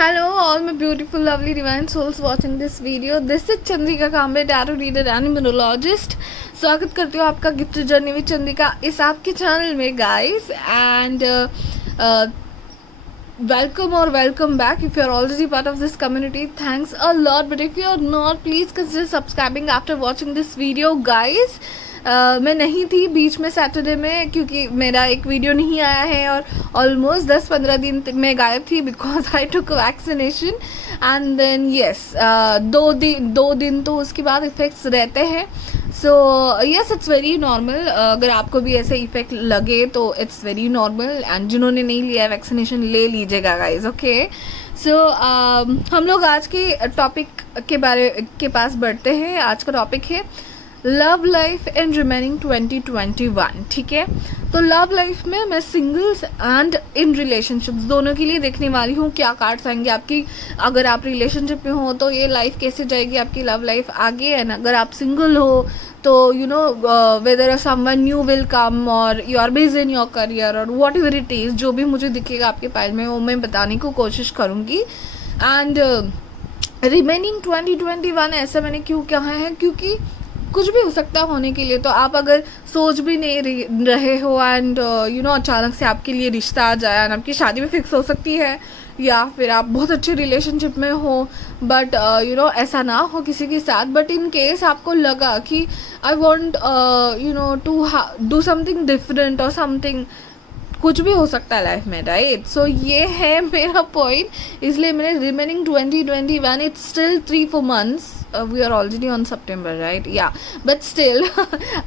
Hello, all my beautiful, lovely, divine souls watching this video. This is Chandrika Kambe, tarot reader and numerologist. स्वागत करती हूँ आपका gift journey with Chandrika इस आपके channel में guys. And welcome or welcome back. If you are already part of this community, thanks a lot, but if you are not, please consider subscribing after watching this video guys. मैं नहीं थी बीच में Saturday में क्योंकि मेरा एक video नहीं आया है और ऑलमोस्ट 10-15 दिन मैं गायब थी because I took vaccination. And then yes, दो दिन तो उसके बाद इफ़ेक्ट्स रहते हैं. So yes, it's very normal. अगर आपको भी ऐसे इफेक्ट लगे तो इट्स वेरी नॉर्मल. एंड जिन्होंने नहीं लिया है वैक्सीनेशन ले लीजिएगा गाइज. ओके, सो हम लोग आज के टॉपिक के पास बढ़ते हैं. आज का टॉपिक है लव लाइफ इन रिमेनिंग 2021. ठीक है, तो लव लाइफ में मैं सिंगल्स एंड इन रिलेशनशिप्स दोनों के लिए देखने वाली हूँ. क्या कार्ड्स आएंगे आपकी. अगर आप रिलेशनशिप में हो तो ये लाइफ कैसे जाएगी आपकी लव लाइफ आगे. एंड अगर आप सिंगल हो तो you know whether someone new will come और you are busy in your career और वॉट एवर इट इज़, जो भी मुझे दिखेगा आपके पाइल में वो मैं बताने को कोशिश करूँगी. एंड रिमेनिंग 2021 ऐसा मैंने क्यों कहा है क्योंकि कुछ भी हो सकता होने के लिए. तो आप अगर सोच भी नहीं रहे हो एंड यू नो अचानक से आपके लिए रिश्ता आ जाए एंड आपकी शादी भी फिक्स हो सकती है, या फिर आप बहुत अच्छे रिलेशनशिप में हो बट यू नो ऐसा ना हो किसी के साथ. बट इन केस आपको लगा कि I want you know to do something different और समथिंग, कुछ भी हो सकता है लाइफ में, राइट. सो ये है मेरा पॉइंट. इसलिए मैंने remaining 2021, it's still 3-4 months. We are already on September, right. या बट स्टिल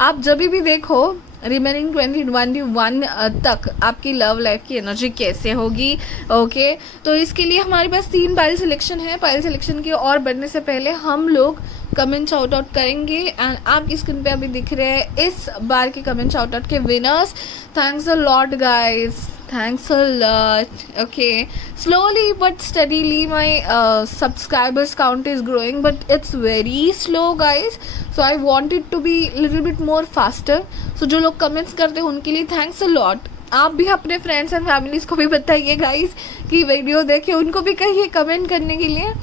आप जब भी देखो रिमेनिंग 2021 तक आपकी लव लाइफ की एनर्जी कैसे होगी. ओके, तो इसके लिए हमारे पास 3 पाइल सिलेक्शन है. पाइल सिलेक्शन की और बढ़ने से पहले हम लोग कमेंट शाउट आउट करेंगे. एंड आपकी स्क्रीन पे अभी दिख रहे हैं इस बार के कमेंट शाउट आउट के winners. Thanks a lot guys, thanks a lot. Okay, slowly but steadily my subscribers count is growing, but it's very slow guys, so I want it to be little bit more faster. So जो लोग comments करते हैं उनके लिए thanks a lot. आप भी अपने friends and families को भी बताइए गाइस कि वीडियो देखे, उनको भी कहिए कमेंट करने के लिए.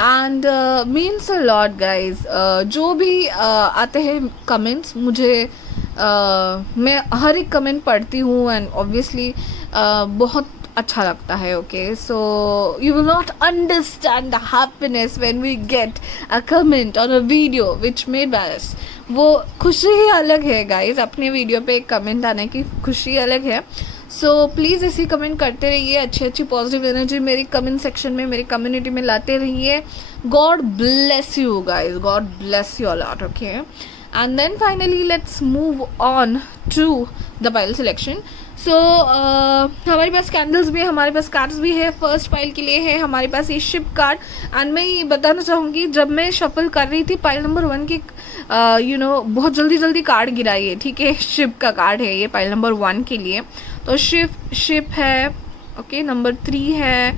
And means a lot guys. जो भी आते हैं कमेंट्स मुझे मैं हर एक कमेंट पढ़ती हूँ एंड ऑब्वियसली बहुत अच्छा लगता है. Okay, so you will not understand the happiness when we get a comment on a video which made by us. वो खुशी ही अलग है गाइज. अपने वीडियो पे एक कमेंट आने की खुशी अलग है. सो प्लीज़ ऐसे कमेंट करते रहिए. अच्छी पॉजिटिव एनर्जी मेरी कमेंट सेक्शन में, मेरी कम्युनिटी में लाते रहिए. God bless you guys, God bless you a lot. Okay, and then finally let's move on to the pile selection. So हमारे पास कैंडल्स भी है, हमारे पास कार्ड्स भी है. फर्स्ट पाइल के लिए है हमारे पास ये शिप कार्ड. एंड मैं ये बताना चाहूँगी, जब मैं शफल कर रही थी पाइल नंबर 1 की यू नो बहुत जल्दी कार्ड गिराई है. ठीक है, शिप का कार्ड है ये पाइल नंबर 1 के लिए. तो शिप है. ओके, नंबर 3 है.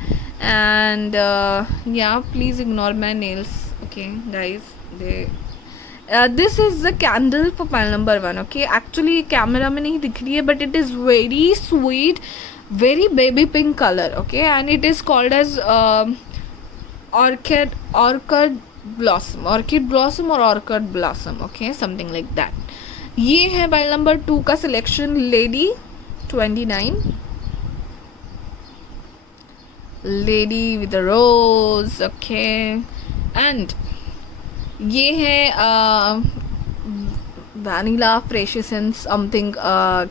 एंड या please ignore my nails. Okay guys, they this is the candle for pile number 1. Okay, actually camera में नहीं दिख रही है but it is very sweet, very baby pink colour. Okay, and it is called as orchid blossom और orchid blossom. Okay, something like that. ये है pile number 2 का selection, lady 29, lady with a rose. Okay, and ये है vanilla फ्रेशेंस something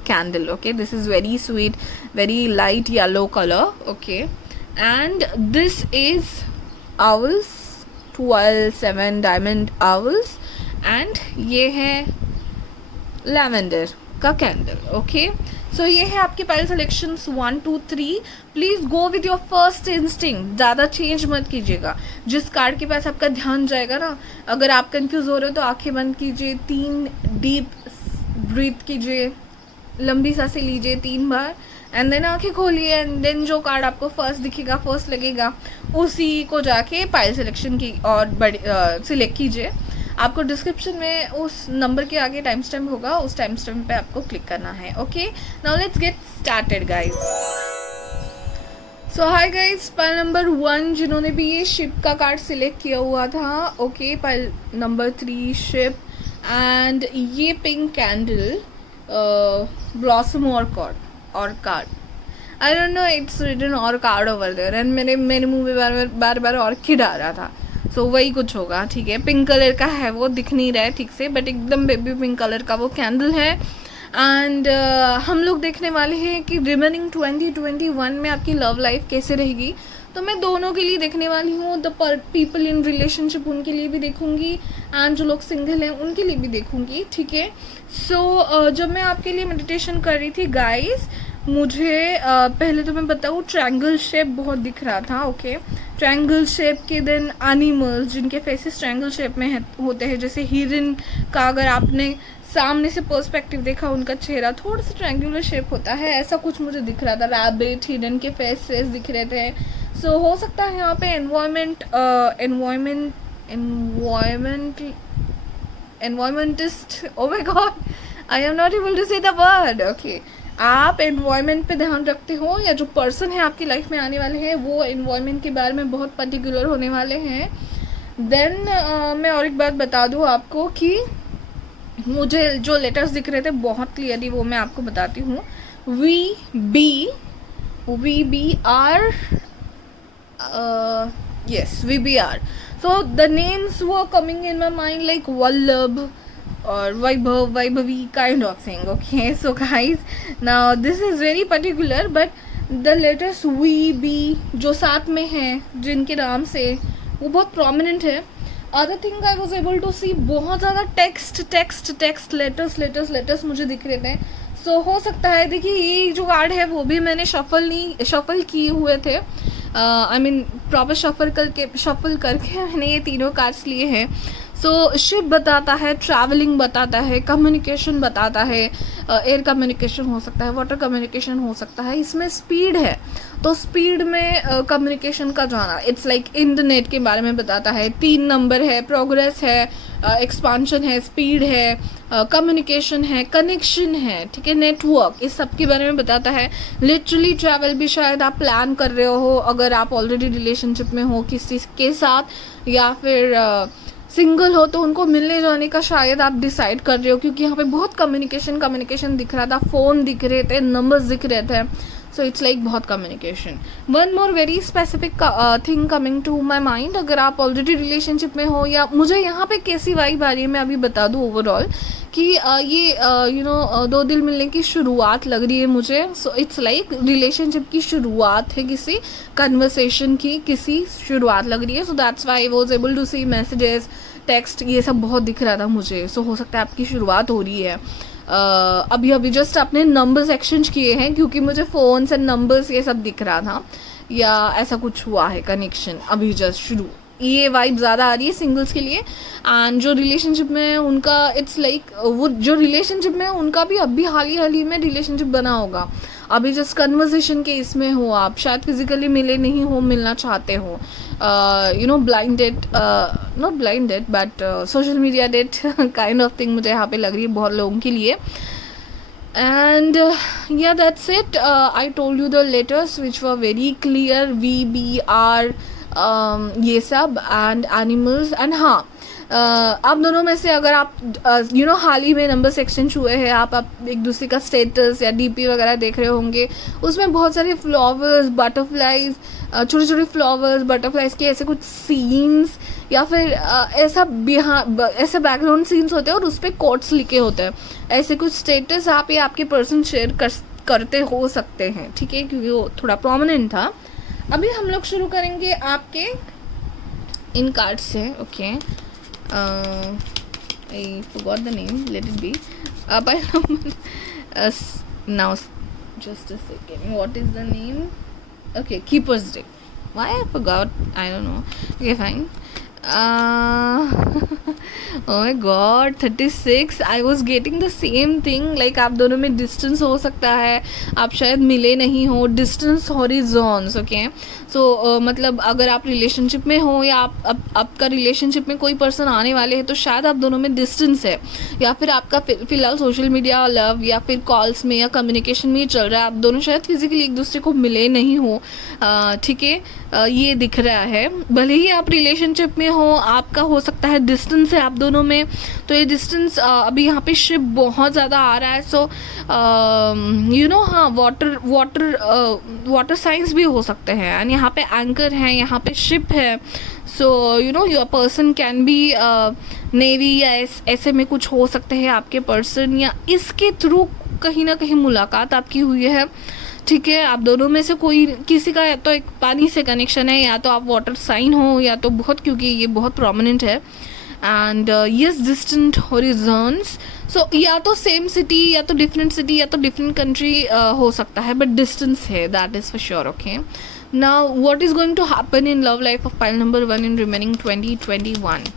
candle. Okay, this is very sweet, very light yellow colour. Okay, and this is owls 12-7 diamond owls. And ये है lavender का candle. Okay, सो ये है आपके pile selections 1, 2, 3. Please go with your first instinct. ज़्यादा change मत कीजिएगा. जिस कार्ड के पास आपका ध्यान जाएगा ना, अगर आप कंफ्यूज हो रहे हो तो आंखें बंद कीजिए, 3 डीप ब्रीथ कीजिए, लंबी सांसें लीजिए 3 बार, एंड देन आंखें खोलिए. एंड देन जो कार्ड आपको फर्स्ट दिखेगा, फर्स्ट लगेगा, उसी को जाके पाइल सिलेक्शन की और सिलेक्ट कीजिए. आपको डिस्क्रिप्शन में उस नंबर के आगे टाइम स्टैम्प होगा, उस टाइम स्टैम्प पे आपको क्लिक करना है. Okay, now let's get started guys. So hi guys, pile number 1 जिन्होंने भी ये शिप का कार्ड सिलेक्ट किया हुआ था, okay, pile number 3 ship, and ये पिंक कैंडल ब्लॉसम और card I don't know, it's written और कार्ड ओवर देयर, एंड मेरे मुंह में बार बार ऑर्किड आ रहा था, सो वही कुछ होगा, ठीक है। पिंक कलर का है, वो दिख नहीं रहा है ठीक से, बट एकदम बेबी पिंक कलर का वो कैंडल है। एंड हम लोग देखने वाले हैं कि रिमेनिंग 2021 में आपकी लव लाइफ कैसे रहेगी। तो मैं दोनों के लिए देखने वाली हूँ, द पीपल इन रिलेशनशिप उनके लिए भी देखूंगी, एंड जो लोग सिंगल हैं उनके लिए भी देखूंगी, ठीक है। सो जब मैं आपके लिए मेडिटेशन कर रही थी गाइस, मुझे पहले तो मैं बताऊँ, ट्रायंगल शेप बहुत दिख रहा था, ओके। ट्रायंगल शेप के देन एनिमल्स जिनके फेसेस ट्रायंगल शेप में होते हैं, जैसे हिरन का अगर आपने सामने से पर्सपेक्टिव देखा, उनका चेहरा थोड़ा सा ट्रायंगुलर शेप होता है, ऐसा कुछ मुझे दिख रहा था। रैबिट, हिरन के फेसेस दिख रहे थे। सो हो सकता है यहाँ पे environmentist, oh my god, I am not able to say the word, okay. आप एनवायरमेंट पे ध्यान रखते हो, या जो पर्सन है आपकी लाइफ में आने वाले हैं वो एनवायरमेंट के बारे में बहुत पर्टिकुलर होने वाले हैं। देन मैं और एक बात बता दूँ आपको कि मुझे जो लेटर्स दिख रहे थे बहुत क्लियरली, वो मैं आपको बताती हूँ। VBR, yes, VBR. So the names were coming in my mind like Vallabh or Vaibhav, Vaibhavi kind of thing, okay. So guys, now this is very particular, but the letters VB जो साथ में है, जिनके नाम से, वो बहुत prominent है। Other thing I was able to see, बहुत ज़्यादा टेक्स्ट लेटर्स मुझे दिख रहे थे। सो हो सकता है, देखिए ये जो कार्ड है वो भी मैंने शफल किए हुए थे, आई मीन प्रॉपर शफल करके मैंने ये तीनों कार्ड्स लिए हैं। सो शिप बताता है, ट्रैवलिंग बताता है, कम्युनिकेशन बताता है, एयर कम्युनिकेशन हो सकता है, वाटर कम्युनिकेशन हो सकता है, इसमें स्पीड है, तो स्पीड में कम्युनिकेशन का जाना, इट्स लाइक इंटरनेट के बारे में बताता है। 3 नंबर है, प्रोग्रेस है, एक्सपांशन है, स्पीड है, कम्युनिकेशन है, कनेक्शन है, ठीक है, नेटवर्क, इस सब के बारे में बताता है। लिटरली ट्रैवल भी शायद आप प्लान कर रहे हो, अगर आप ऑलरेडी रिलेशनशिप में हो किसी के साथ, या फिर सिंगल हो तो उनको मिलने जाने का शायद आप डिसाइड कर रहे हो, क्योंकि यहाँ पे बहुत कम्युनिकेशन दिख रहा था, फ़ोन दिख रहे थे, नंबर्स दिख रहे थे। सो इट्स लाइक बहुत communication. One more very specific thing coming to my mind, अगर आप ऑलरेडी रिलेशनशिप में हो, या मुझे यहाँ पे कैसी वाइब आ रही है मैं अभी बता दूँ ओवरऑल, कि ये दो दिल मिलने की शुरुआत लग रही है मुझे। सो इट्स लाइक रिलेशनशिप की शुरुआत है, किसी कन्वर्सेशन की किसी शुरुआत लग रही है। So that's why I was able to see messages, text, ये सब बहुत दिख रहा था मुझे। सो हो सकता है आपकी शुरुआत हो रही है। अभी जस्ट आपने नंबर्स एक्सचेंज किए हैं, क्योंकि मुझे फ़ोन्स एंड नंबर्स ये सब दिख रहा था, या ऐसा कुछ हुआ है कनेक्शन अभी जस्ट शुरू। ये वाइब ज़्यादा आ रही है सिंगल्स के लिए, एंड जो रिलेशनशिप में उनका, इट्स लाइक वो जो रिलेशनशिप में उनका भी अभी हाल ही में रिलेशनशिप बना होगा, अभी जस्ट कन्वर्सेशन के इसमें हो, आप शायद फिजिकली मिले नहीं हो, मिलना चाहते हो, blind date, not blind date but social media date kind of thing मुझे यहाँ पे लग रही है बहुत लोगों के लिए। And yeah, that's it. I told you the letters which were very clear, VBR, ये सब, and animals, and हाँ, आप दोनों में से अगर आप हाल ही में नंबर एक्सचेंज हुए हैं, आप एक दूसरे का स्टेटस या डीपी वगैरह देख रहे होंगे, उसमें बहुत सारे फ्लावर्स, बटरफ्लाइज, छोटे छोटे फ्लावर्स, बटरफ्लाइज के ऐसे कुछ सीन्स, या फिर ऐसे बैकग्राउंड सीन्स होते हैं और उस पर कोट्स लिखे होते हैं, ऐसे कुछ स्टेटस आप या आपके पर्सन शेयर करते हो सकते हैं, ठीक है, क्योंकि वो थोड़ा प्रोमिनेंट था। अभी हम लोग शुरू करेंगे आपके इन कार्ड्स से, okay. I forgot the name, let it be. Now just a second, what is the name? Okay, Keeper's Deck. Why I forgot, I don't know. Okay, fine. oh my god 36 I was getting the same thing like आप दोनों में distance हो सकता है, आप शायद मिले नहीं हो, डिस्टेंस हॉरिजॉन्स ओके। सो मतलब अगर आप रिलेशनशिप में हो या आपका रिलेशनशिप में कोई पर्सन आने वाले हैं तो शायद आप दोनों में डिस्टेंस है, या फिर आपका फिलहाल सोशल मीडिया लव या फिर कॉल्स में या कम्युनिकेशन में ही चल रहा है, आप दोनों शायद फिजिकली एक दूसरे को मिले नहीं हो, ठीक है। ये दिख रहा है, भले ही आप रिलेशनशिप में हो, आपका हो सकता है डिस्टेंस है आप दोनों में, तो ये डिस्टेंस अभी यहाँ पे शिप बहुत ज़्यादा आ रहा है। सो यू नो हाँ वाटर साइंस भी हो सकते हैं, एंड यहाँ पे एंकर है, यहाँ पे शिप है। So you know your person can be navy या ऐसे में कुछ हो सकते हैं आपके पर्सन, या इसके थ्रू कहीं ना कहीं मुलाकात आपकी हुई है, ठीक है। आप दोनों में से कोई किसी का या तो एक पानी से कनेक्शन है, या तो आप वाटर साइन हो, या तो बहुत, क्योंकि ये बहुत प्रोमिनेंट है। एंड यस डिस्टेंट हॉरिजॉन्स, सो या तो सेम सिटी या तो डिफरेंट सिटी या तो डिफरेंट कंट्री हो सकता है, बट डिस्टेंस है, that is for sure okay. Now what is going to happen in love life of pile number 1 in remaining 2021?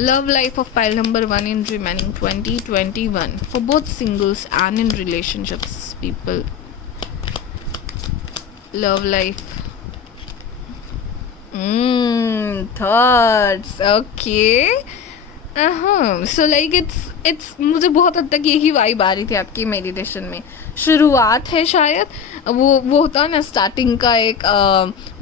Love life of pile number 1 in remaining 2021 for both singles and in relationships people. Love life. Thoughts. Okay. So like it's मुझे बहुत हद तक यही vibe आ रही थी आपकी meditation में। शुरुआत है शायद, वो होता है ना स्टार्टिंग का एक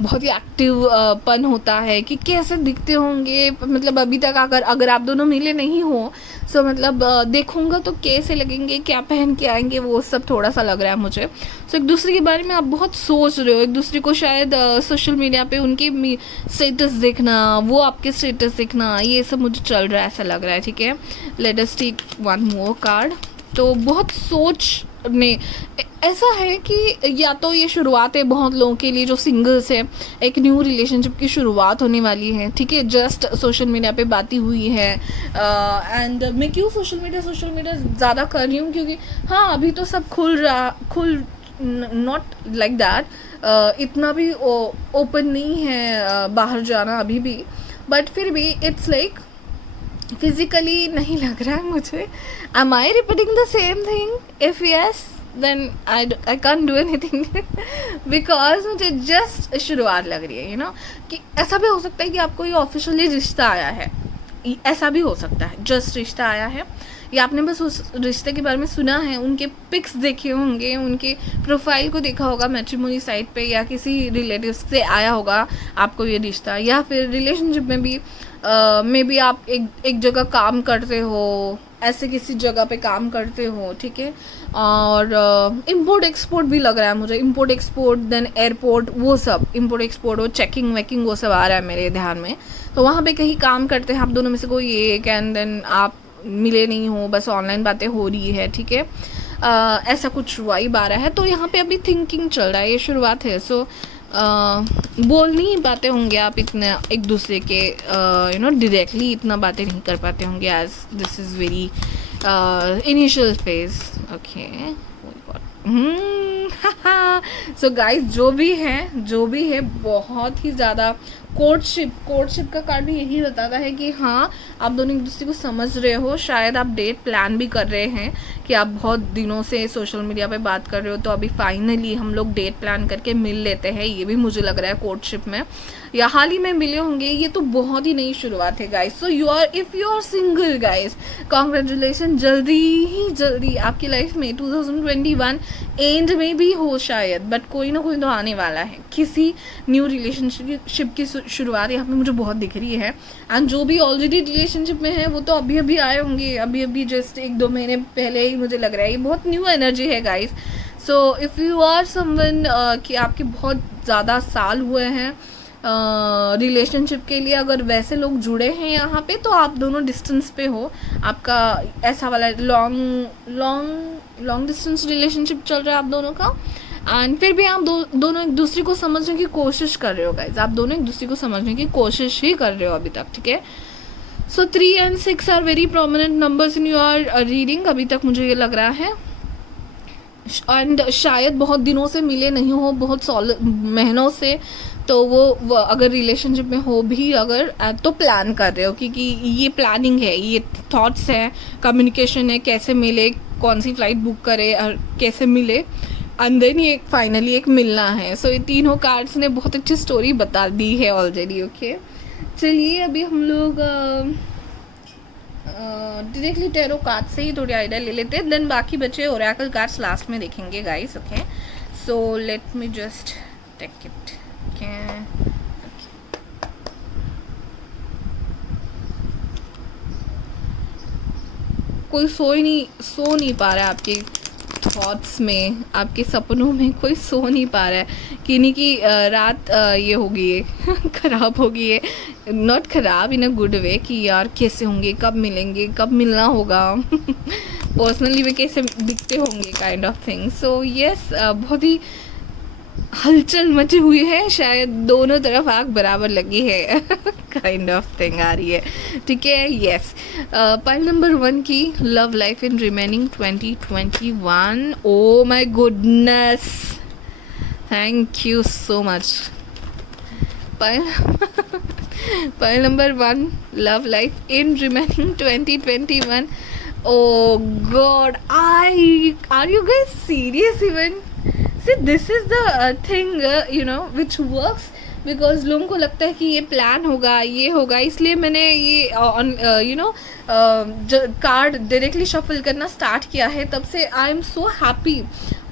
बहुत ही एक्टिव पन होता है कि कैसे दिखते होंगे, मतलब अभी तक अगर आप दोनों मिले नहीं हो, सो मतलब देखूंगा तो कैसे लगेंगे, क्या पहन के आएंगे, वो सब थोड़ा सा लग रहा है मुझे। सो एक दूसरे के बारे में आप बहुत सोच रहे हो, एक दूसरे को शायद सोशल मीडिया पे उनके स्टेटस देखना, वो आपके स्टेटस देखना, ये सब मुझे चल रहा है, ऐसा लग रहा है, ठीक है। Let us take one more card. तो बहुत सोच ने ऐसा है कि या तो ये शुरुआत है बहुत लोगों के लिए जो सिंगल्स है, एक न्यू रिलेशनशिप की शुरुआत होने वाली है, ठीक है। जस्ट सोशल मीडिया पे बातें हुई है, एंड मैं क्यों सोशल मीडिया ज़्यादा कर रही हूँ, क्योंकि हाँ अभी तो सब खुल नॉट लाइक दैट, इतना भी ओपन नहीं है बाहर जाना अभी भी, बट फिर भी इट्स लाइक फिजिकली नहीं लग रहा है मुझे। Am I repeating the same thing? If yes, then I can't do anything because मुझे just शुरुआत लग रही है, you know, कि ऐसा भी हो सकता है कि आपको ये ऑफिशियली रिश्ता आया है, ऐसा भी हो सकता है जस्ट रिश्ता आया है, या आपने बस उस रिश्ते के बारे में सुना है, उनके पिक्स देखे होंगे, उनके प्रोफाइल को देखा होगा मैट्रिमोनी साइट पे, या किसी रिलेटिव्स से आया होगा आपको ये रिश्ता, या फिर रिलेशनशिप में भी मे बी आप एक जगह काम करते हो, ऐसे किसी जगह पे काम करते हो, ठीक है। और इम्पोर्ट एक्सपोर्ट भी लग रहा है मुझे, इम्पोर्ट एक्सपोर्ट, देन एयरपोर्ट, वो सब इम्पोर्ट एक्सपोर्ट, वो चेकिंग वेकिंग वो सब आ रहा है मेरे ध्यान में। तो वहाँ पे कहीं काम करते हैं आप दोनों में से कोई एक, एंड देन आप मिले नहीं हो, बस ऑनलाइन बातें हो रही है, ठीक है। ऐसा कुछ वाइब आ रहा है। तो यहाँ पे अभी थिंकिंग चल रहा है, ये शुरुआत है। सो बोल नहीं पाते होंगे आप इतना एक दूसरे के, यू नो डायरेक्टली इतना बातें नहीं कर पाते होंगे, as this is very initial phase okay. So guys जो भी है बहुत ही ज़्यादा कोर्टशिप का कार्ड भी यही बताता है कि हाँ आप दोनों एक दूसरे को समझ रहे हो, शायद आप डेट प्लान भी कर रहे हैं, कि आप बहुत दिनों से सोशल मीडिया पे बात कर रहे हो, तो अभी फाइनली हम लोग डेट प्लान करके मिल लेते हैं, ये भी मुझे लग रहा है कोर्टशिप में, या हाल ही में मिले होंगे। ये तो बहुत ही नई शुरुआत है guys. So if you are single guys, congratulation, जल्दी आपकी लाइफ में 2021 एंड में भी हो शायद, बट कोई ना कोई तो आने वाला है, किसी न्यू रिलेशनशिप की शुरुआत यहाँ पे मुझे बहुत दिख रही है। एंड जो भी ऑलरेडी रिलेशनशिप में है वो तो अभी आए होंगे, अभी जस्ट 1-2 महीने पहले ही मुझे लग रहा है, ये बहुत न्यू एनर्जी है guys. So if you are someone कि आपके बहुत ज़्यादा साल हुए हैं रिलेशनशिप के लिए, अगर वैसे लोग जुड़े हैं यहाँ पे, तो आप दोनों डिस्टेंस पे हो, आपका ऐसा वाला लॉन्ग डिस्टेंस रिलेशनशिप चल रहा है आप दोनों का, एंड फिर भी आप दोनों एक दूसरे को समझने की कोशिश कर रहे हो गाइज, आप दोनों एक दूसरे को समझने की कोशिश ही कर रहे हो अभी तक, ठीक है। So 3 and 6 are very prominent numbers in your reading, अभी तक मुझे ये लग रहा है। एंड शायद बहुत दिनों से मिले नहीं हो, बहुत महीनों से, तो वो अगर रिलेशनशिप में हो भी अगर तो प्लान कर रहे हो, क्योंकि ये प्लानिंग है, ये थॉट्स है, कम्युनिकेशन है, कैसे मिले, कौन सी फ़्लाइट बुक करे और कैसे मिले, एंड देन ये फाइनली एक मिलना है. सो ये तीनों कार्ड्स ने बहुत अच्छी स्टोरी बता दी है ऑलरेडी. ओके, चलिए अभी हम लोग डायरेक्टली टैरो कार्ड से ही थोड़ी आइडिया ले लेते हैं, देन बाकी बचे ओरेकल कार्ड्स लास्ट में देखेंगे guys. Okay, so let me just take it. Okay, कोई सो नहीं पा रहा है आपके थॉट्स में, आपके सपनों में कोई सो नहीं पा रहा है कि नहीं कि रात ये हो गई है ख़राब हो गई है. नॉट ख़राब इन अ गुड वे कि यार कैसे होंगे, कब मिलेंगे, कब मिलना होगा पर्सनली वे कैसे दिखते होंगे, kind of thing. So yes, बहुत ही हलचल मची हुई है, शायद दोनों तरफ आग बराबर लगी है काइंड ऑफ थिंग आ रही है. ठीक है, यस. पाइल नंबर 1 की love life in remaining 2021. Oh my goodness, thank you so much. Pile number 1 love life in remaining 2021. Oh God, are you guys serious even? See, this is the thing, which works, because लोगों को लगता है कि ये plan होगा, ये होगा, इसलिए मैंने ये कार्ड डायरेक्टली शफल करना स्टार्ट किया है. तब से आई एम सो हैप्पी,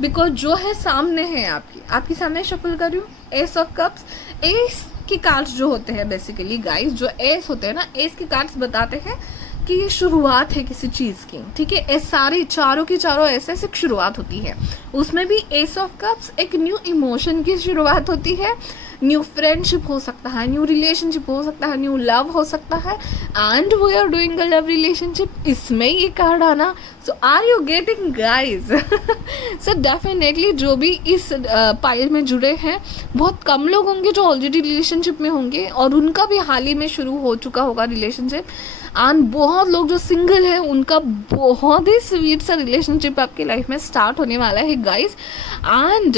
बिकॉज जो है सामने है, आपके सामने शफल कर रही हूँ. एस ऑफ कप्स, एस के कार्ड्स जो होते हैं बेसिकली गाइस, जो एस होते हैं ना, एस के कार्ड्स बताते हैं कि ये शुरुआत है किसी चीज़ की. ठीक है, ये सारे चारों की चारों ऐसे एक शुरुआत होती है. उसमें भी एस ऑफ कप्स एक न्यू इमोशन की शुरुआत होती है, न्यू फ्रेंडशिप हो सकता है, न्यू रिलेशनशिप हो सकता है, न्यू लव हो सकता है, and we are doing a love relationship. इसमें ये कार्ड आना. So are you getting guys? So definitely जो भी इस पाइल में जुड़े हैं, बहुत कम लोग होंगे जो ऑलरेडी रिलेशनशिप में होंगे और उनका भी हाल ही में शुरू हो चुका होगा रिलेशनशिप. एंड बहुत लोग जो सिंगल हैं उनका बहुत ही स्वीट सा रिलेशनशिप आपकी लाइफ में स्टार्ट होने वाला है गाइस. एंड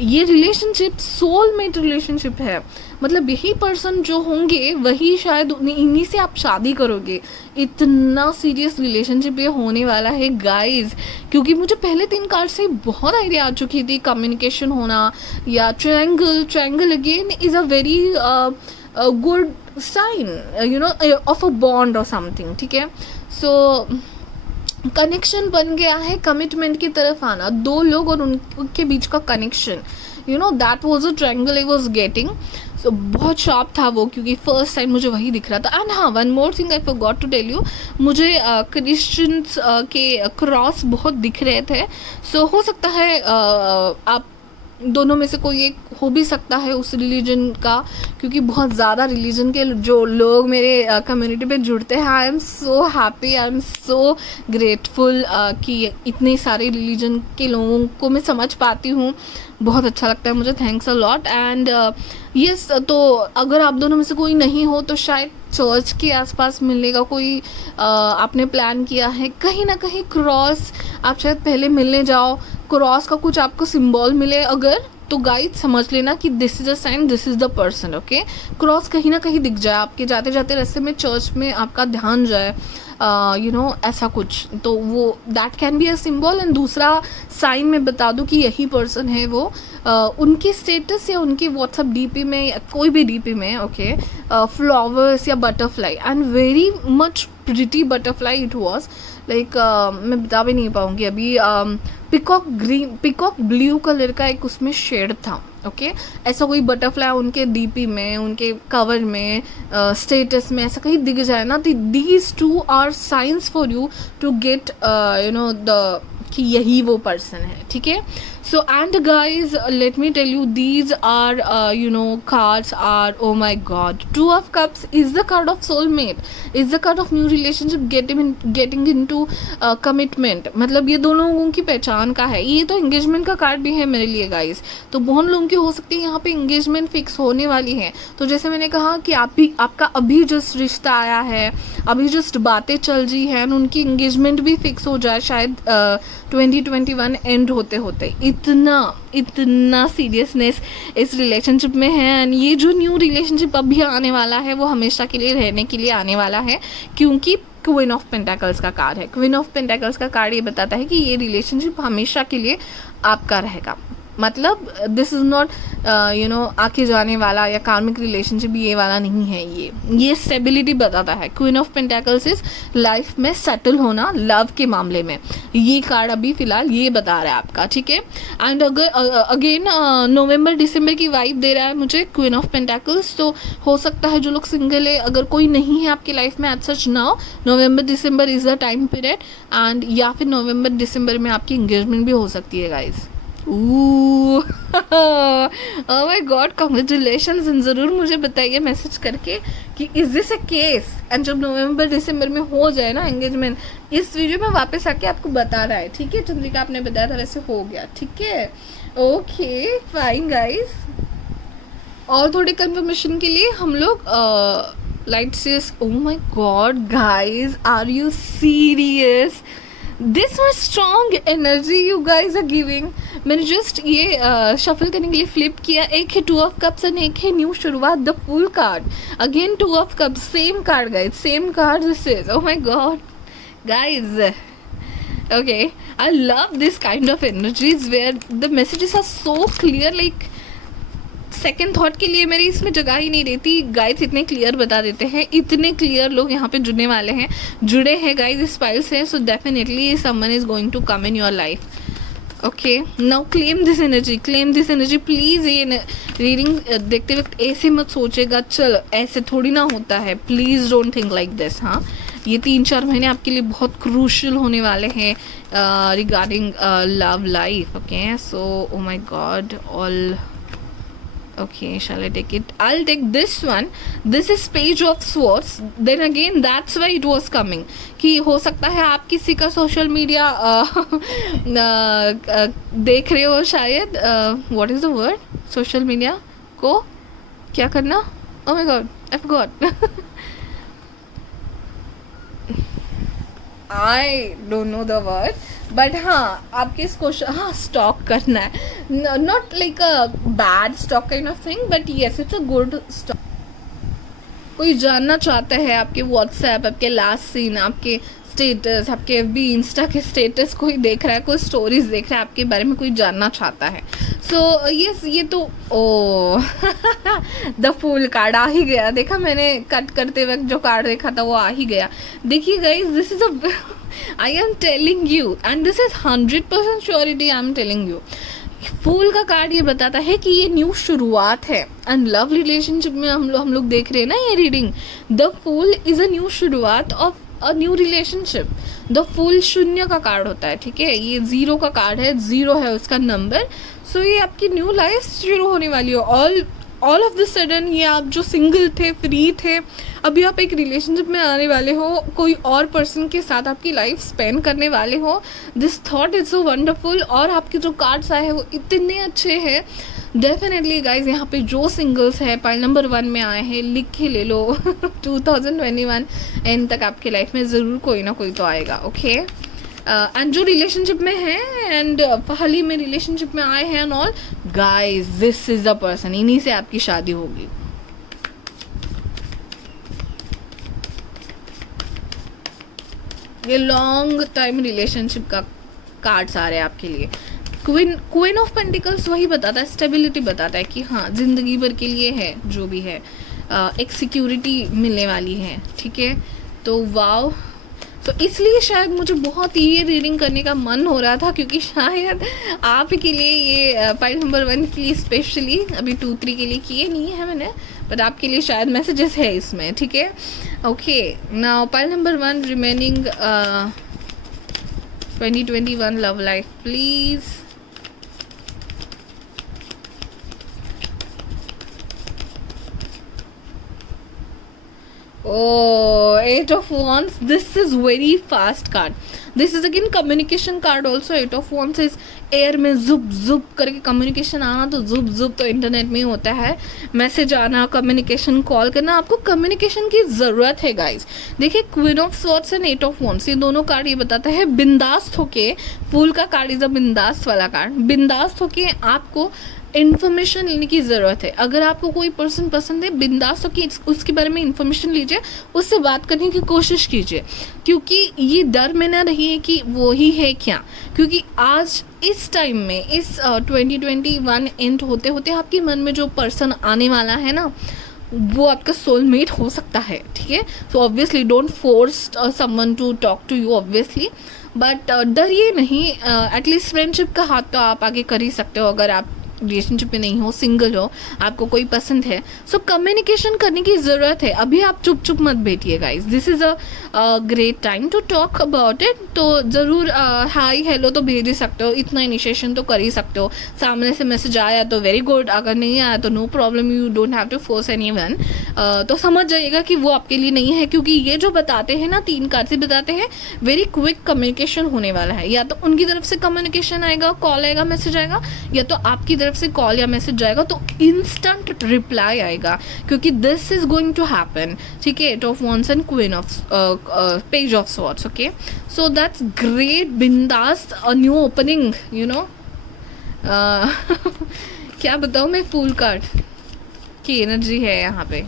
ये रिलेशनशिप सोलमेट रिलेशनशिप है, मतलब यही पर्सन जो होंगे वही शायद इन्हीं से आप शादी करोगे. इतना सीरियस रिलेशनशिप ये होने वाला है गाइस, क्योंकि मुझे पहले 3 कार्ड से बहुत आइडिया आ चुकी थी. कम्युनिकेशन होना या triangle again is a very good sign of a bond और समथिंग. ठीक है, सो कनेक्शन बन गया है, कमिटमेंट की तरफ आना, 2 लोग और उनके बीच का connection, that was a triangle I was getting. So बहुत शार्प था वो, क्योंकि फर्स्ट टाइम मुझे वही दिख रहा था. एंड हाँ, one more thing I forgot to tell you, मुझे क्रिश्चियंस के क्रॉस बहुत दिख रहे थे. सो हो सकता है आप दोनों में से कोई एक हो भी सकता है उस रिलीजन का, क्योंकि बहुत ज़्यादा रिलीजन के जो लोग मेरे कम्युनिटी पे जुड़ते हैं. आई am so happy, I am so grateful कि इतने सारे रिलीजन के लोगों को मैं समझ पाती हूँ. बहुत अच्छा लगता है मुझे. Thanks a lot. And yes, तो अगर आप दोनों में से कोई नहीं हो तो शायद चर्च के आसपास मिलने का कोई आपने प्लान किया है. कहीं ना कहीं क्रॉस आप शायद पहले मिलने जाओ, क्रॉस का कुछ आपको सिंबल मिले अगर, तो गाइड समझ लेना कि this is a sign, this is the person. Okay, cross कहीं ना कहीं दिख जाए आपके जाते जाते रास्ते में, चर्च में आपका ध्यान जाए, ऐसा कुछ, तो वो that can be a symbol. And दूसरा साइन में बता दूं कि यही पर्सन है वो. उनकी स्टेटस या उनकी व्हाट्सअप डीपी में या कोई भी डीपी में, ओके, फ्लावर्स या butterfly, and very much pretty butterfly it was, like मैं बता भी नहीं पाऊँगी अभी. पिकॉक ब्लू कलर का एक उसमें शेड था. ओके, ऐसा कोई बटरफ्लाई उनके डीपी में, उनके कवर में, स्टेटस में ऐसा कहीं दिख जाए ना, तो these 2 are signs for you to get the कि यही वो पर्सन है. ठीक है, So and guys, let me tell you, these are cards are, oh my god, Two of Cups is the card of soulmate, is the card of new relationship, getting into commitment. मतलब ये दोनों लोगों की पहचान का है. ये तो एंगेजमेंट का कार्ड भी है मेरे लिए गाइस. तो बहुत लोगों की हो सकती है यहाँ पे एंगेजमेंट फिक्स होने वाली है. तो जैसे मैंने कहा कि आपका अभी जस्ट रिश्ता आया है, अभी जस्ट बातें चल रही हैं, उनकी एंगेजमेंट भी फिक्स हो जाए शायद 2021 एंड होते होते. इतना सीरियसनेस इस रिलेशनशिप में है. एंड ये जो न्यू रिलेशनशिप अभी आने वाला है वो हमेशा के लिए रहने के लिए आने वाला है, क्योंकि क्वीन ऑफ पेंटाकल्स का कार्ड है. क्वीन ऑफ पेंटाकल्स का कार्ड ये बताता है कि ये रिलेशनशिप हमेशा के लिए आपका रहेगा. मतलब दिस इज़ नॉट आके जाने वाला या कार्मिक रिलेशनशिप, ये वाला नहीं है. ये स्टेबिलिटी बताता है. Queen of pentacles is life में सेटल होना लव के मामले में. ये कार्ड अभी फिलहाल ये बता रहा है आपका, ठीक है. एंड अगेन नवंबर दिसंबर की वाइब दे रहा है मुझे क्वीन ऑफ पेंटाकल्स. तो हो सकता है जो लोग सिंगल है, अगर कोई नहीं है आपकी लाइफ में as such now, November December is the time period. And या फिर नवंबर दिसंबर में आपकी एंगेजमेंट भी हो सकती है guys. Oh my God, congratulations. ज़रूर मुझे बताइए मैसेज करके कि is this a case. And जब नवंबर दिसंबर में हो जाए ना एंगेजमेंट, इस वीडियो में वापस आके आपको बता रहा है, ठीक है. चंद्रिका आपने बताया था वैसे हो गया, ठीक है. Okay fine guys. और थोड़ी कंफर्मेशन के लिए हम लोग लाइट से, oh my god guys, are you serious? This much strong energy you guys are giving. मैंने जस्ट ये शफल करने के लिए फ्लिप किया. एक है टू ऑफ कप्स एंड एक है न्यू शुरुआत, the full card. Again two of cups, same card guys, same card. This is, oh my God guys. Okay, I love this kind of energies where the messages are so clear, like second thought के लिए मेरी इसमें जगह ही नहीं रहती. Guys इतने clear बता देते हैं, इतने क्लियर लोग यहाँ पे जुड़ने वाले हैं, जुड़े हैं गाइस इस फाइल से. So definitely someone is going to come in your life. Okay, now claim this energy, claim this energy please. ये रीडिंग देखते वक्त ऐसे मत सोचेगा चल ऐसे थोड़ी ना होता है. Please don't think like this. हाँ, ये 3-4 महीने आपके लिए बहुत क्रूशल होने वाले हैं regarding love life. Okay, so oh my god, all. Okay, shall I take it? I'll take this one. This is Page of Swords. Then again, that's why it was coming. कि हो सकता है आप किसी का सोशल मीडिया देख रहे हो शायद. What is the word? Social media को क्या करना? Oh my God, I forgot. I don't know the word. But हाँ, आपके इसको हाँ स्टॉक करना है. Not like a bad stock kind of thing, but yes it's a good stock. कोई जानना चाहता है आपके व्हाट्सएप, आपके लास्ट सीन, आपके स्टेटस, आपके एफबी इंस्टा के स्टेटस कोई देख रहा है, कोई स्टोरीज देख रहा है, आपके बारे में कोई जानना चाहता है. सो यस, ये तो ओ द फूल कार्ड आ ही गया. देखा मैंने कट करते वक्त जो कार्ड देखा था वो आ ही गया. देखिए guys, this is a I am telling you, and this is 100% surety I am telling you. फूल का कार्ड ये बताता है कि ये न्यू शुरुआत है. एंड लव रिलेशनशिप में हम लोग देख रहे हैं ना ये reading. The fool is a new शुरुआत of a new relationship. The fool शून्य का कार्ड होता है, ठीक है. ये 0 का कार्ड है, 0 है उसका नंबर. सो ये आपकी न्यू लाइफ शुरू होने वाली हो. ऑल ऑफ द सडन ये आप जो सिंगल थे, फ्री थे, अभी आप एक रिलेशनशिप में आने वाले हो, कोई और पर्सन के साथ आपकी लाइफ स्पेंड करने वाले हो. This thought is so wonderful. और आपके जो कार्ड्स आए हैं वो इतने अच्छे हैं. डेफिनेटली गाइज, यहाँ पे जो सिंगल्स है पाइल नंबर 1 में आए हैं, लिख के ले लो. 2021 एंड तक आपकी लाइफ में ज़रूर कोई ना कोई तो आएगा. ओके, एंड जो रिलेशनशिप में है एंड हाल ही में रिलेशनशिप में आए हैं and all, guys this is the person, इन्हीं से आपकी शादी होगी. ये लॉन्ग टाइम रिलेशनशिप का कार्ड्स आ रहे हैं आपके लिए. क्वीन ऑफ पेंटिकल्स वही बताता है, स्टेबिलिटी बताता है कि हाँ जिंदगी भर के लिए है जो भी है, एक सिक्योरिटी मिलने वाली है, ठीक है. तो वाव, तो इसलिए शायद मुझे बहुत ये रीडिंग करने का मन हो रहा था, क्योंकि शायद आप के लिए ये पाइल नंबर 1 के लिए स्पेशली, अभी 2-3 के लिए किए नहीं है मैंने, बट आपके लिए शायद मैसेजेस है इसमें, ठीक है. Okay, now pile number 1 remaining 2021 love life please. Oh, Eight of Wands. This is very fast card. This is again communication card also. Eight of Wands is air में जुप जुप करके कम्युनिकेशन आना, तो जुप जुप तो इंटरनेट में ही होता है, मैसेज आना, communication, call करना, आपको कम्युनिकेशन की ज़रूरत है गाइस. देखिए queen of swords and eight of wands, ये दोनों कार्ड ये बताता है बिंदास्त होके, फूल का कार्ड इज अ बिंदास्त वाला कार्ड, बिंदास्त होके आपको इन्फॉर्मेशन लेने की ज़रूरत है. अगर आपको कोई पर्सन पसंद है, बिंदास हो कि उसके बारे में इन्फॉर्मेशन लीजिए, उससे बात करने की कोशिश कीजिए, क्योंकि ये डर में ना रहिए कि वो ही है क्या, क्योंकि आज इस टाइम में, इस 2021 एंड होते होते आपके मन में जो पर्सन आने वाला है ना, वो आपका सोलमेट हो सकता है. ठीक है, so obviously don't force someone to talk to you obviously, but डरिए नहीं. एटलीस्ट फ्रेंडशिप का हाथ तो आप आगे कर ही सकते हो. अगर आप रिलेशनशिप में नहीं हो, सिंगल हो, आपको कोई पसंद है, सो कम्युनिकेशन करने की ज़रूरत है. अभी आप चुप चुप मत बैठिए guys, this is a great time to talk about it. तो ज़रूर हाई हेलो तो भेज ही सकते हो, इतना इनिशिएशन तो कर ही सकते हो. सामने से मैसेज आया तो वेरी गुड, अगर नहीं आया तो no problem, you don't have to force anyone. तो समझ जाइएगा कि वो आपके लिए नहीं है, क्योंकि ये जो बताते हैं ना, 3 कार्ड से बताते हैं वेरी क्विक कम्युनिकेशन होने वाला है. या तो उनकी तरफ से कम्युनिकेशन आएगा, कॉल आएगा, मैसेज आएगा, या तो आपकी तरफ से कॉल या मैसेज जाएगा तो इंस्टेंट रिप्लाई आएगा, क्योंकि this is going to happen. ठीक है, eight of wands and queen of page of swords. Okay, so that's great, बिंदास, a new opening, you know. क्या बताऊँ मैं, फूल कार्ड की एनर्जी है यहाँ पे.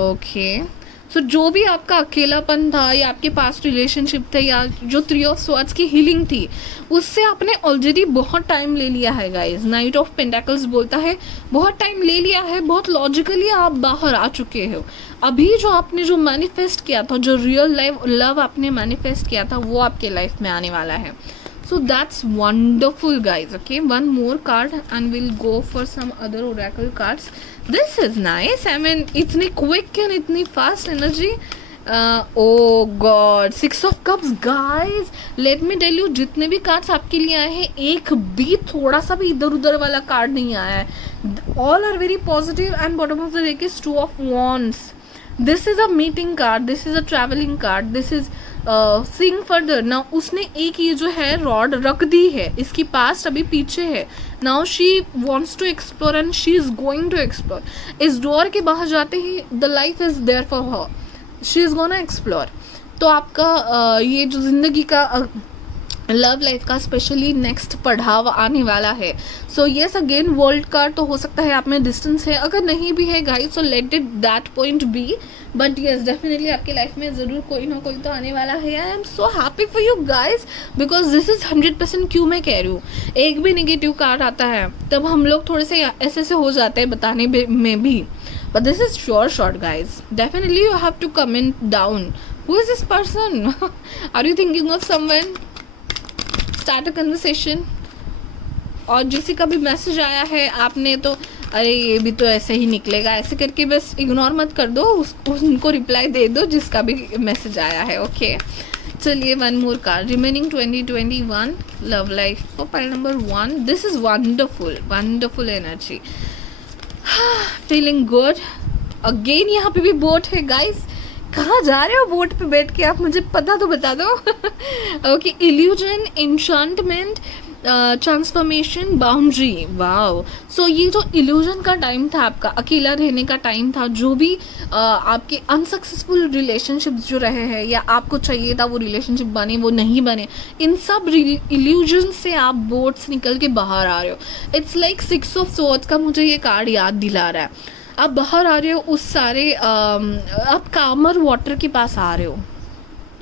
ओके, सो जो भी आपका अकेलापन था, या आपके पास रिलेशनशिप थे, या जो 3 ऑफ स्वॉर्ड्स की हीलिंग थी, उससे आपने ऑलरेडी बहुत टाइम ले लिया है गाइज. नाइट ऑफ पेंटाकल्स बोलता है बहुत टाइम ले लिया है, बहुत लॉजिकली आप बाहर आ चुके हो. अभी जो आपने जो मैनिफेस्ट किया था, जो रियल लाइफ लव आपने मैनिफेस्ट किया था, वो आपके लाइफ में आने वाला है. So that's wonderful guys. Okay, one more card and we'll go for some other oracle cards. This is nice. I mean, itni quick and itni fast energy. Oh God, 6 of cups guys. Let me tell you, जितने भी cards आपके लिए आए हैं, एक भी थोड़ा सा भी इधर उधर वाला कार्ड नहीं आया है. All are very positive and bottom of the deck is 2 of wands. This is a meeting card. This is a traveling card. This is seeing further. Now उसने एक ये जो है रॉड रख दी है, इसकी पास्ट अभी पीछे है. Now she wants to explore and she is going to explore. इस डोर के बाहर जाते ही the life is there for her, she is gonna explore. तो आपका ये जो ज़िंदगी का लव लाइफ का स्पेशली नेक्स्ट पढ़ाव आने वाला है. So yes, again world card, तो हो सकता है आप में डिस्टेंस है, अगर नहीं भी है guys, so let it that point be. But yes, definitely आपकी लाइफ में ज़रूर कोई ना कोई तो आने वाला है. I am so happy for you guys, because this is 100%. क्यों मैं कह रही हूँ, एक भी नेगेटिव कार्ड आता है तब हम लोग थोड़े से ऐसे से हो जाते हैं बताने में भी. But this is sure shot guys. Definitely you have to comment down. Who is this person? Are you thinking of someone? Start a conversation. और जिसी का भी मैसेज आया है आपने तो अरे ये भी तो ऐसे ही निकलेगा, ऐसे करके बस इग्नोर मत कर दो, उनको रिप्लाई दे दो जिसका भी मैसेज आया है. ओके, चलिए one more card. Remaining 2021 love life for pile number 1. This is wonderful, wonderful energy. Feeling good. Again यहाँ पे भी बोट है गाइस. कहाँ जा रहे हो बोट पे बैठ के आप, मुझे पता तो बता दो. Okay, illusion, enchantment, transformation, boundary. Wow. So ये जो इल्यूजन का टाइम था, आपका अकेला रहने का टाइम था, जो भी आपके अनसक्सेसफुल रिलेशनशिप्स जो रहे हैं, या आपको चाहिए था वो रिलेशनशिप बने, वो नहीं बने, इन सब इल्यूजन से आप बोट से निकल के बाहर आ रहे हो. इट्स लाइक 6 ऑफ स्वॉर्ड्स का मुझे ये कार्ड याद दिला रहा है. आप बाहर आ रहे हो उस सारे आप कामर वाटर के पास आ रहे हो,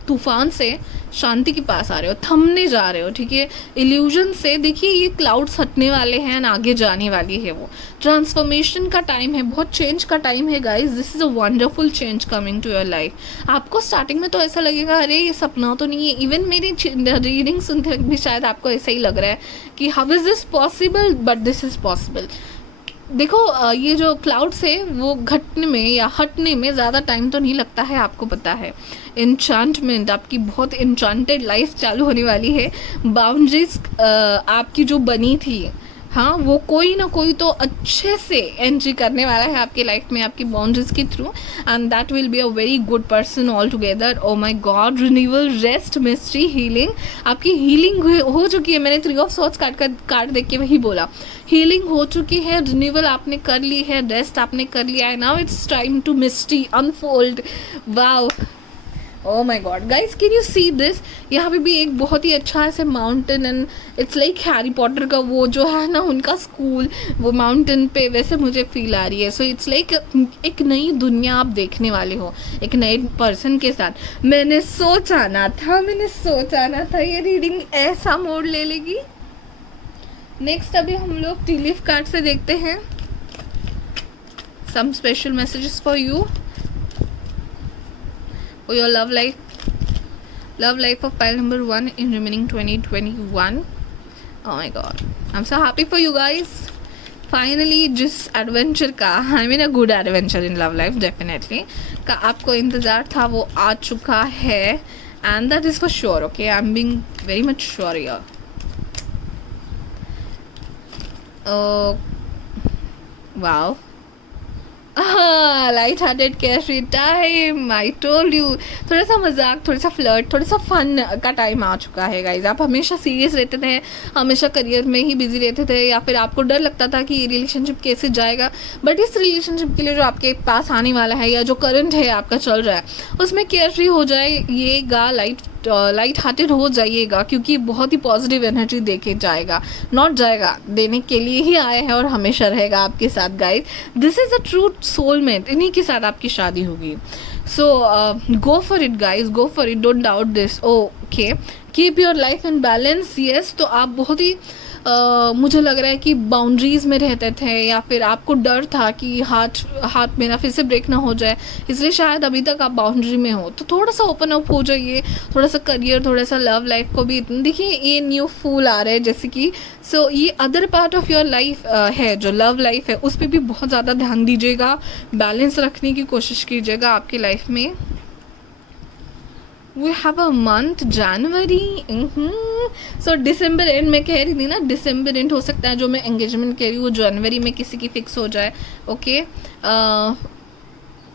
तूफान से शांति के पास आ रहे हो, थमने जा रहे हो. ठीक है, इल्यूजन से देखिए ये क्लाउड्स हटने वाले हैं एंड आगे जाने वाली है. वो ट्रांसफॉर्मेशन का टाइम है, बहुत चेंज का टाइम है guys. This is a wonderful change coming to your life. आपको स्टार्टिंग में तो ऐसा लगेगा अरे ये सपना तो नहीं है. इवन मेरी रीडिंग सुनते भी शायद आपको ऐसा ही लग रहा है कि how is this possible, but this is possible. देखो ये जो क्लाउड्स है वो घटने में या हटने में ज़्यादा टाइम तो नहीं लगता है, आपको पता है. एन्चांटमेंट, आपकी बहुत एन्चांटेड लाइफ चालू होने वाली है. बाउंड्रीज आपकी जो बनी थी हाँ, वो कोई ना कोई तो अच्छे से एंट्री करने वाला है आपकी लाइफ में, आपकी बाउंड्रीज के through, and that will be a very good person all together. O my God, renewal, rest, mystery, healing. आपकी हीलिंग हो चुकी है. मैंने 3 ऑफ सॉर्ड्स कार्ड देख के वही बोला, हीलिंग हो चुकी है, रिन्यूअल आपने कर ली है, रेस्ट आपने कर लिया है. Now it's time to mystery unfold. Wow, oh my god guys, can you see this? यहाँ पे भी एक बहुत ही अच्छा ऐसे mountain, and it's like Harry Potter का वो जो है ना उनका स्कूल, वो माउंटेन पे, वैसे मुझे फील आ रही है. सो इट्स लाइक एक नई दुनिया आप देखने वाले हो एक नए पर्सन के साथ. मैंने सोचा ना था ये रीडिंग ऐसा मोड़ ले लेगी. नेक्स्ट अभी हम लोग टी लीफ कार्ड से देखते हैं some special messages for you. For your love life of pile number 1 in remaining 2021. Oh my god, I'm so happy for you guys. Finally, जिस एडवेंचर का, I mean a good adventure in love life definitely, का आपको इंतज़ार था वो आ चुका है, and that is for sure. Okay, I'm being very much sure here. Wow. Light hearted कैशरी टाइम, आई टोल्ड यू. थोड़ा सा मजाक, थोड़ा सा फ्लर्ट, थोड़ा सा फन का टाइम आ चुका है गाइज. आप हमेशा सीरियस रहते थे, हमेशा करियर में ही बिजी रहते थे, या फिर आपको डर लगता था कि ये रिलेशनशिप कैसे जाएगा. बट इस रिलेशनशिप के लिए जो आपके पास आने वाला है, या जो करंट है आपका चल रहा है, उसमें केयरफ्री हो जाइएगा, लाइट हार्टेड हो जाइएगा, क्योंकि बहुत ही पॉजिटिव एनर्जी देके जाएगा, नॉट जाएगा, देने के लिए ही आया है और हमेशा रहेगा आपके साथ guys. This is a true soulmate. इन्हीं के साथ आपकी शादी होगी. So go for it guys, go for it, don't doubt this. Okay, keep your life in balance. Yes, तो आप बहुत ही मुझे लग रहा है कि बाउंड्रीज़ में रहते थे, या फिर आपको डर था कि हाथ मेरा फिर से ब्रेक ना हो जाए, इसलिए शायद अभी तक आप बाउंड्री में हो. तो थोड़ा सा ओपन अप हो जाइए, थोड़ा सा करियर, थोड़ा सा लव लाइफ को भी. देखिए ये न्यू फूल आ रहे हैं जैसे कि, सो ये other part of your life है, जो लव लाइफ है उस पर भी बहुत ज़्यादा ध्यान दीजिएगा, बैलेंस रखने की कोशिश कीजिएगा आपकी लाइफ में. We have a month January. So December end में कह रही थी ना, डिसम्बर एंड हो सकता है जो मैं एंगेजमेंट कह रही हूँ वो जनवरी में किसी की फिक्स हो जाए. ओके,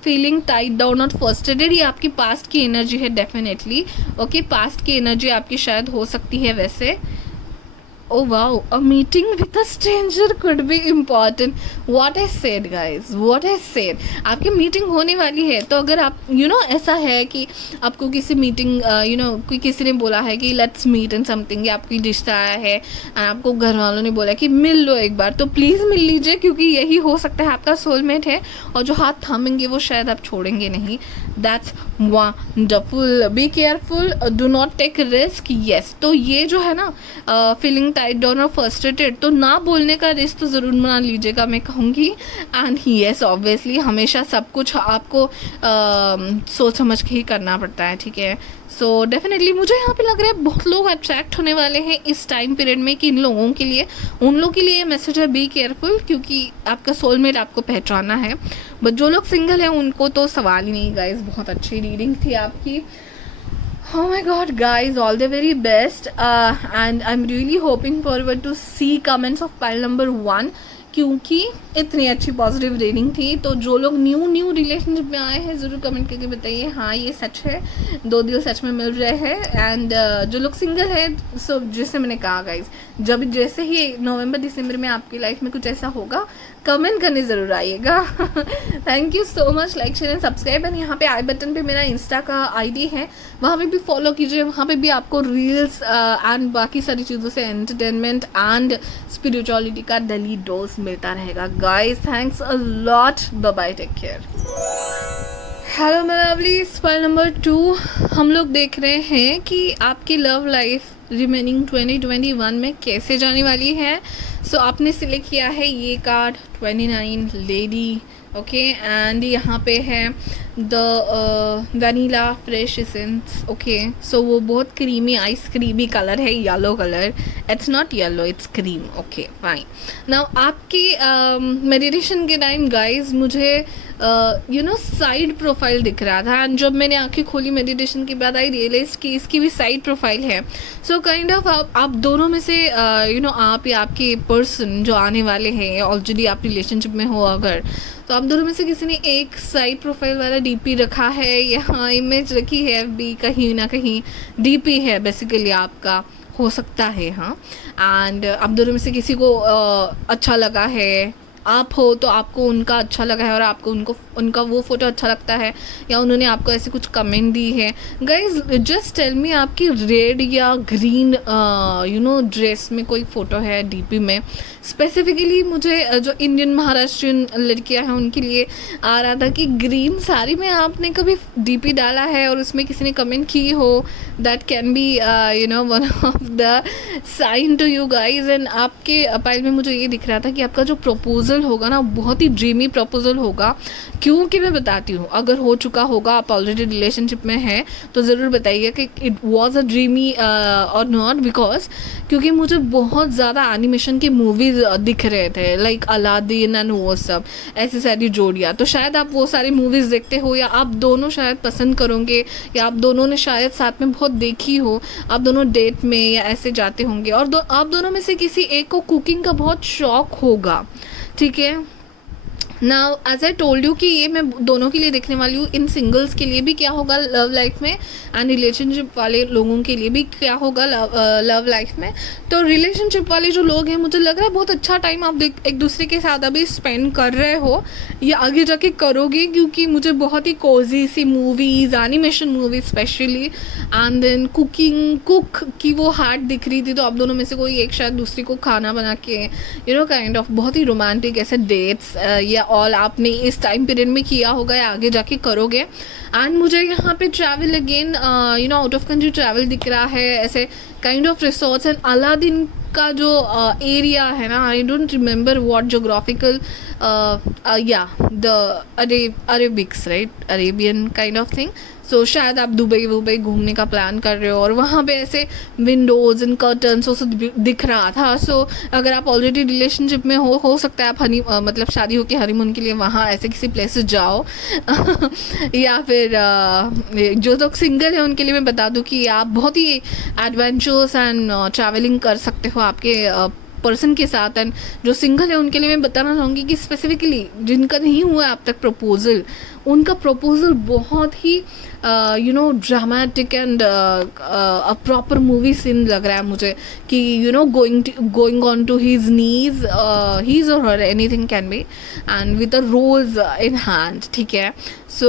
फीलिंग टाइड डाउन और फ्रस्ट्रेटेड, ये आपकी पास्ट की एनर्जी है डेफिनेटली. ओके, पास्ट की एनर्जी आपकी शायद हो सकती है वैसे. Oh wow, a meeting with a stranger could be important. What I said guys, what I said. आपकी मीटिंग होने वाली है, तो अगर आप ऐसा है कि आपको किसी मीटिंग कोई किसी ने बोला है कि लेट्स मीट इन समथिंग, या आपकी रिश्ता आया है, आपको घर वालों ने बोला कि मिल लो एक बार, तो प्लीज़ मिल लीजिए, क्योंकि यही हो सकता है आपका सोलमेट है, और जो हाथ थामेंगे वो शायद आप छोड़ेंगे नहीं. That's wonderful. Be careful, do not take risk. Yes, तो ये जो है ना फीलिंग टाइड डाउन और फ्रस्ट्रेटेड, तो ना बोलने का रिस्क तो ज़रूर बना लीजिएगा मैं कहूँगी. एंड येस, ऑब्वियसली हमेशा सब कुछ आपको सोच समझ के ही करना पड़ता है, ठीक है. सो डेफिनेटली मुझे यहाँ पे लग रहा है बहुत लोग अट्रैक्ट होने वाले हैं इस टाइम पीरियड में, कि इन लोगों के लिए, उन लोगों के लिए मैसेज है बी केयरफुल, क्योंकि आपका सोलमेट आपको पहचाना है. बट जो लोग सिंगल हैं उनको तो सवाल ही नहीं गाइज. बहुत अच्छी रीडिंग थी आपकी. Oh my god guys, all the very best, and I'm really hoping forward to see comments of pile number 1, क्योंकि इतनी अच्छी पॉजिटिव रीडिंग थी. तो जो लोग न्यू रिलेशनशिप में आए हैं ज़रूर कमेंट करके बताइए हाँ ये सच है, 2 दिल सच में मिल रहे हैं. एंड जो लोग सिंगल है, सो जैसे मैंने कहा गाइज, जब जैसे ही नवंबर दिसंबर में आपकी लाइफ में कुछ ऐसा होगा, कमेंट करने ज़रूर आइएगा. Thank you so much. Like share and subscribe. And यहाँ पे आई बटन पे मेरा इंस्टा का आईडी है, वहाँ पे भी फॉलो कीजिए. वहाँ पे भी आपको रील्स एंड बाकी सारी चीज़ों से एंटरटेनमेंट एंड स्पिरिचुअलिटी का डेली डोज मिलता रहेगा. Guys thanks a lot. Bye bye, take care. Hello my lovely, pile number 2 हम लोग देख रहे हैं कि आपकी लव लाइफ रिमेनिंग 2021 में कैसे जाने वाली है. सो आपने सिलेक्ट किया है ये कार्ड 29 लेडी. ओके, एंड यहाँ पे है the vanilla fresh essence. Okay, so वो बहुत क्रीमी आइस क्रीमी कलर है, yellow colour. It's not yellow, it's cream. Okay fine. Now आपकी मेडिटेशन के टाइम गाइज मुझे साइड प्रोफाइल दिख रहा था, एंड जब मैंने आंखें खोली मेडिटेशन के बाद आई रियलाइज कि इसकी भी साइड प्रोफाइल है. सो काइंड ऑफ आप दोनों में से आप या आपके पर्सन जो आने वाले हैं, ऑलरेडी आप रिलेशनशिप में हो अगर, तो आप दोनों में से किसी ने एक साइड प्रोफाइल वाला डीपी रखा है या हाँ इमेज रखी है, भी कहीं ना कहीं डीपी है बेसिकली आपका, हो सकता है. हाँ, एंड आप दोनों में से किसी को अच्छा लगा है, आप हो तो आपको उनका अच्छा लगा है और आपको उनका वो फ़ोटो अच्छा लगता है, या उन्होंने आपको ऐसे कुछ कमेंट दी है. गाइज जस्ट टेल मी आपकी रेड या ग्रीन ड्रेस में कोई फ़ोटो है डीपी में. स्पेसिफिकली मुझे जो इंडियन महाराष्ट्रियन लड़कियां हैं उनके लिए आ रहा था कि ग्रीन साड़ी में आपने कभी डीपी डाला है और उसमें किसी ने कमेंट की हो, that can be one of the sign to you guys. And आपके पाइल में मुझे ये दिख रहा था कि आपका जो प्रपोजल होगा ना बहुत ही ड्रीमी प्रपोजल होगा. क्योंकि मैं बताती हूँ, अगर हो चुका होगा, आप ऑलरेडी रिलेशनशिप में हैं, तो ज़रूर बताइए कि इट वॉज अ ड्रीमी और नॉट. बिकॉज क्योंकि मुझे बहुत ज़्यादा एनिमेशन की मूवीज़ दिख रहे थे, लाइक अलादीन एंड वो सब, ऐसी सारी जोड़ियाँ. तो शायद आप वो सारी मूवीज़ देखते हो, या आप दोनों शायद पसंद करोगे, या आप दोनों ने शायद साथ में बहुत देखी हो, आप दोनों डेट में या ऐसे जाते होंगे, और आप दोनों में से किसी एक को कुकिंग का बहुत शौक होगा. ठीक है. Now as I told you कि ये मैं दोनों के लिए देखने वाली हूँ. इन सिंगल्स के लिए भी क्या होगा लव लाइफ में, एंड रिलेशनशिप वाले लोगों के लिए भी क्या होगा लव लाइफ में. तो रिलेशनशिप वाले जो लोग हैं, मुझे लग रहा है बहुत अच्छा टाइम आप एक दूसरे के साथ अभी स्पेंड कर रहे हो, या आगे जाके करोगे, क्योंकि मुझे बहुत ही कोजी सी movies, animation movies specially, and then cook की वो हार्ट दिख रही थी. तो आप दोनों में से कोई एक शायद दूसरी को खाना बना के काइंड ऑफ बहुत ही रोमांटिक ऐसे डेट्स या ऑल आपने इस टाइम पीरियड में किया होगा या आगे जाके करोगे. एंड मुझे यहाँ पे travel again out of country travel दिख रहा है, ऐसे kind of resorts. And Aladdin का जो एरिया है ना, I don't remember what geographical the Arabics right, Arabian kind of thing. So शायद आप दुबई घूमने का प्लान कर रहे हो, और वहाँ पे ऐसे विंडोज़ एंड कर्टन्स वो सब दिख रहा था. सो अगर आप ऑलरेडी रिलेशनशिप में हो सकता है आप मतलब शादी हो के हनीमून के लिए वहाँ ऐसे किसी प्लेसेस जाओ. या फिर जो लोग सिंगल हैं उनके लिए मैं बता दूँ कि आप बहुत ही एडवेंचर्स एंड ट्रैवलिंग कर सकते हो आपके पर्सन के साथ. एंड जो सिंगल है उनके लिए मैं बताना चाहूँगी कि स्पेसिफिकली जिनका नहीं हुआ अब तक प्रपोजल, उनका प्रपोजल बहुत ही dramatic and a proper movie scene लग रहा है मुझे, कि going on to his knees, his और her, anything can be, and with a rose in hand. ठीक है. सो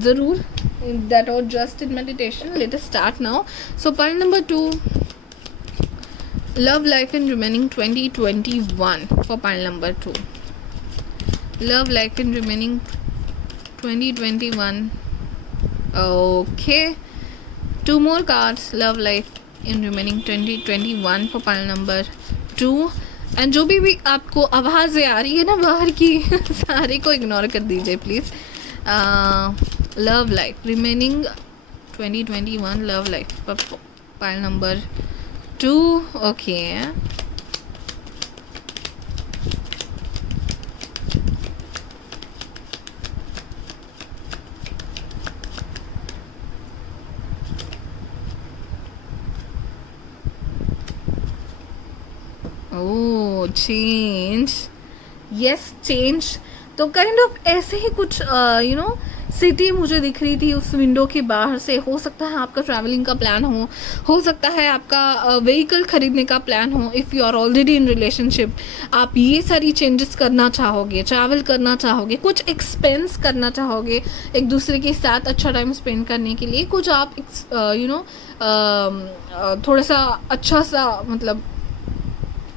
ज़रूर that was just in meditation. Let us start now. So point number 2, love life in remaining 2021 for pile number 2. Love life in remaining 2021. Okay, 2 more cards. Love life in remaining 2021 for pile number 2. And जो भी आपको आवाज़ें आ रही है ना बाहर की, सारे को इग्नोर कर दीजिए please. Love life remaining 2021 love life pile number 2. Okay. Oh change, yes change. तो काइंड ऑफ ऐसे ही कुछ सिटी मुझे दिख रही थी उस विंडो के बाहर से. हो सकता है आपका ट्रैवलिंग का प्लान हो सकता है आपका व्हीकल खरीदने का प्लान हो. If you are already in relationship, आप ये सारी चेंजेस करना चाहोगे, ट्रैवल करना चाहोगे, कुछ एक्सपेंस करना चाहोगे एक दूसरे के साथ अच्छा टाइम स्पेंड करने के लिए. कुछ आप थोड़ा सा अच्छा सा मतलब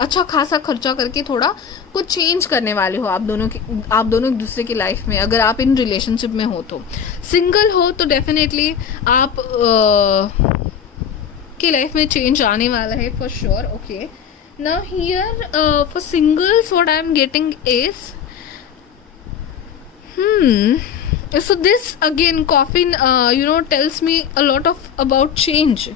अच्छा खासा खर्चा करके थोड़ा कुछ चेंज करने वाले हो आप दोनों एक दूसरे की लाइफ में. अगर आप इन रिलेशनशिप में हो, तो सिंगल हो तो डेफिनेटली आप की लाइफ में चेंज आने वाला है for sure. Okay. Now here for singles what I am getting is so this again coffin tells me a lot of about change.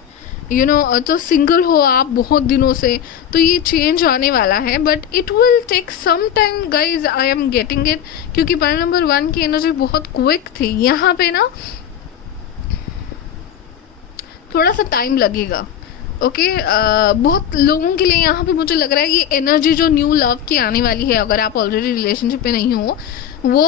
तो सिंगल हो आप बहुत दिनों से, तो ये चेंज आने वाला है, but it will take some time guys, I am getting it, क्योंकि पाइल नंबर 1 की एनर्जी बहुत क्विक थी। यहाँ पे ना थोड़ा सा टाइम लगेगा, ओके। बहुत लोगों के लिए यहाँ पे मुझे लग रहा है ये एनर्जी जो न्यू लव की आने वाली है, अगर आप ऑलरेडी रिलेशनशिप में नहीं हो, वो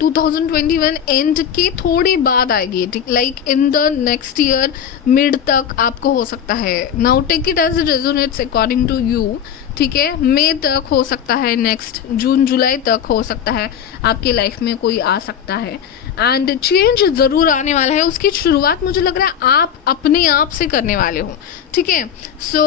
2021 एंड के थोड़ी बाद आएगी, like in the next year mid तक आपको हो सकता है। Now take it as it resonates according to you, ठीक है। मई तक हो सकता है, नेक्स्ट जून जुलाई तक हो सकता है, आपकी लाइफ में कोई आ सकता है, एंड चेंज ज़रूर आने वाला है। उसकी शुरुआत मुझे लग रहा है आप अपने आप से करने वाले हो, ठीक है। सो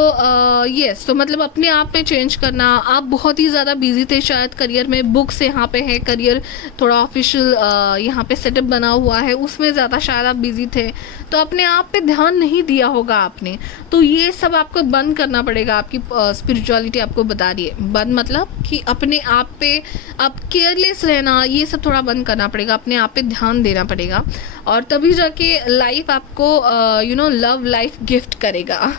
यस, तो मतलब अपने आप में चेंज करना। आप बहुत ही ज़्यादा बिजी थे शायद करियर में, बुक्स यहाँ पे है, करियर थोड़ा ऑफिशियल यहाँ पे सेटअप बना हुआ है, उसमें ज़्यादा शायद आप बिजी थे, तो अपने आप पे ध्यान नहीं दिया होगा आपने। तो ये सब आपको बंद करना पड़ेगा, आपकी स्पिरिचुअलिटी आपको बता रही है। बंद मतलब कि अपने आप पे आप केयरलेस रहना, ये सब थोड़ा बंद करना पड़ेगा, अपने आप पे ध्यान देना पड़ेगा, और तभी जाके लाइफ आपको लव लाइफ गिफ्ट करेगा।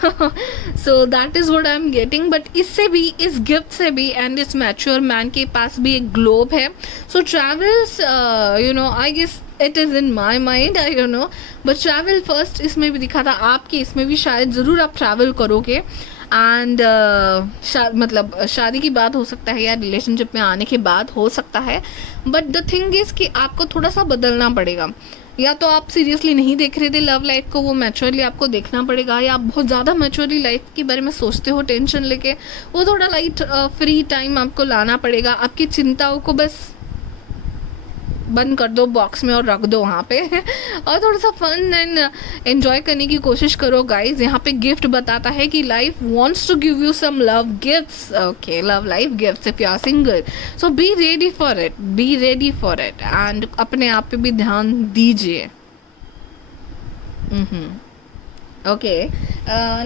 So that is what I am getting. But इससे भी, इस गिफ्ट से भी, एंड इस मैच्योर मैन के पास भी एक ग्लोब है। So travels, I guess it is in my mind, I don't know, but travel first इसमें भी दिखा था, आपके इसमें भी शायद ज़रूर आप ट्रैवल करोगे। एंड मतलब शादी की बात हो सकता है या रिलेशनशिप में आने के बाद हो सकता है, बट द थिंग इज़ कि आपको थोड़ा सा बदलना पड़ेगा। या तो आप सीरियसली नहीं देख रहे थे लव लाइफ को, वो मैच्योरली आपको देखना पड़ेगा, या आप बहुत ज़्यादा मैच्योरली लाइफ के बारे में सोचते हो टेंशन लेके, वो थोड़ा लाइट फ्री टाइम आपको लाना पड़ेगा। आपकी चिंताओं को बस बंद कर दो बॉक्स में और रख दो वहाँ पे और थोड़ा सा फन एंड एंजॉय करने की कोशिश करो गाइज। यहाँ पे गिफ्ट बताता है कि life wants to give you some love gifts, okay, love life gifts if you are single. So be ready for it, be ready for it, and अपने आप पे भी ध्यान दीजिए। ओके,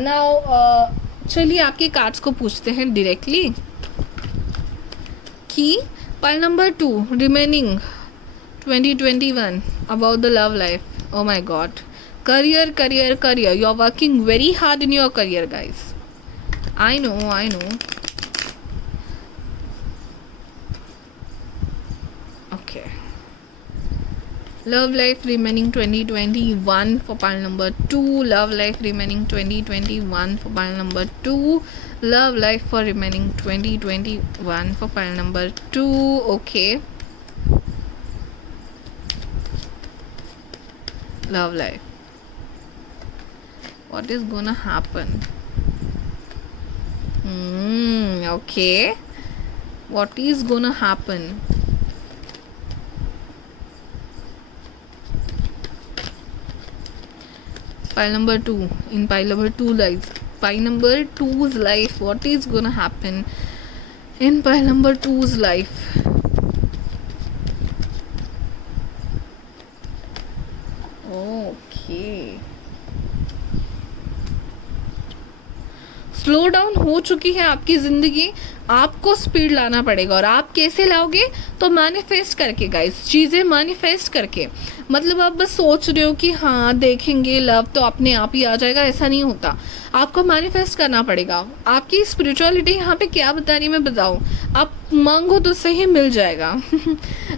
नाउ चलिए आपके कार्ड्स को पूछते हैं डायरेक्टली कि pile number 2 remaining 2021 about the love life. Oh my god, career, you are working very hard in your career guys, I know. Okay, love life remaining 2021 for pile number 2, love life remaining 2021 for pile number 2, love life for remaining 2021 for pile number 2. Okay, love life, what is gonna happen? Okay, what is gonna happen? Pile number 2, in pile number 2 life, pile number 2's life, what is gonna happen in pile number 2's life? Slow down हो चुकी है आपकी ज़िंदगी, आपको speed लाना पड़ेगा। और आप कैसे लाओगे? तो मैनिफेस्ट करके गाइस, चीज़ें मैनिफेस्ट करके। मतलब आप बस सोच रहे हो कि हाँ देखेंगे लव तो अपने आप ही आ जाएगा, ऐसा नहीं होता, आपको मैनिफेस्ट करना पड़ेगा। आपकी स्पिरिचुअलिटी यहाँ पे क्या बता रही है मैं बताऊँ, आप मांगो तो सही मिल जाएगा।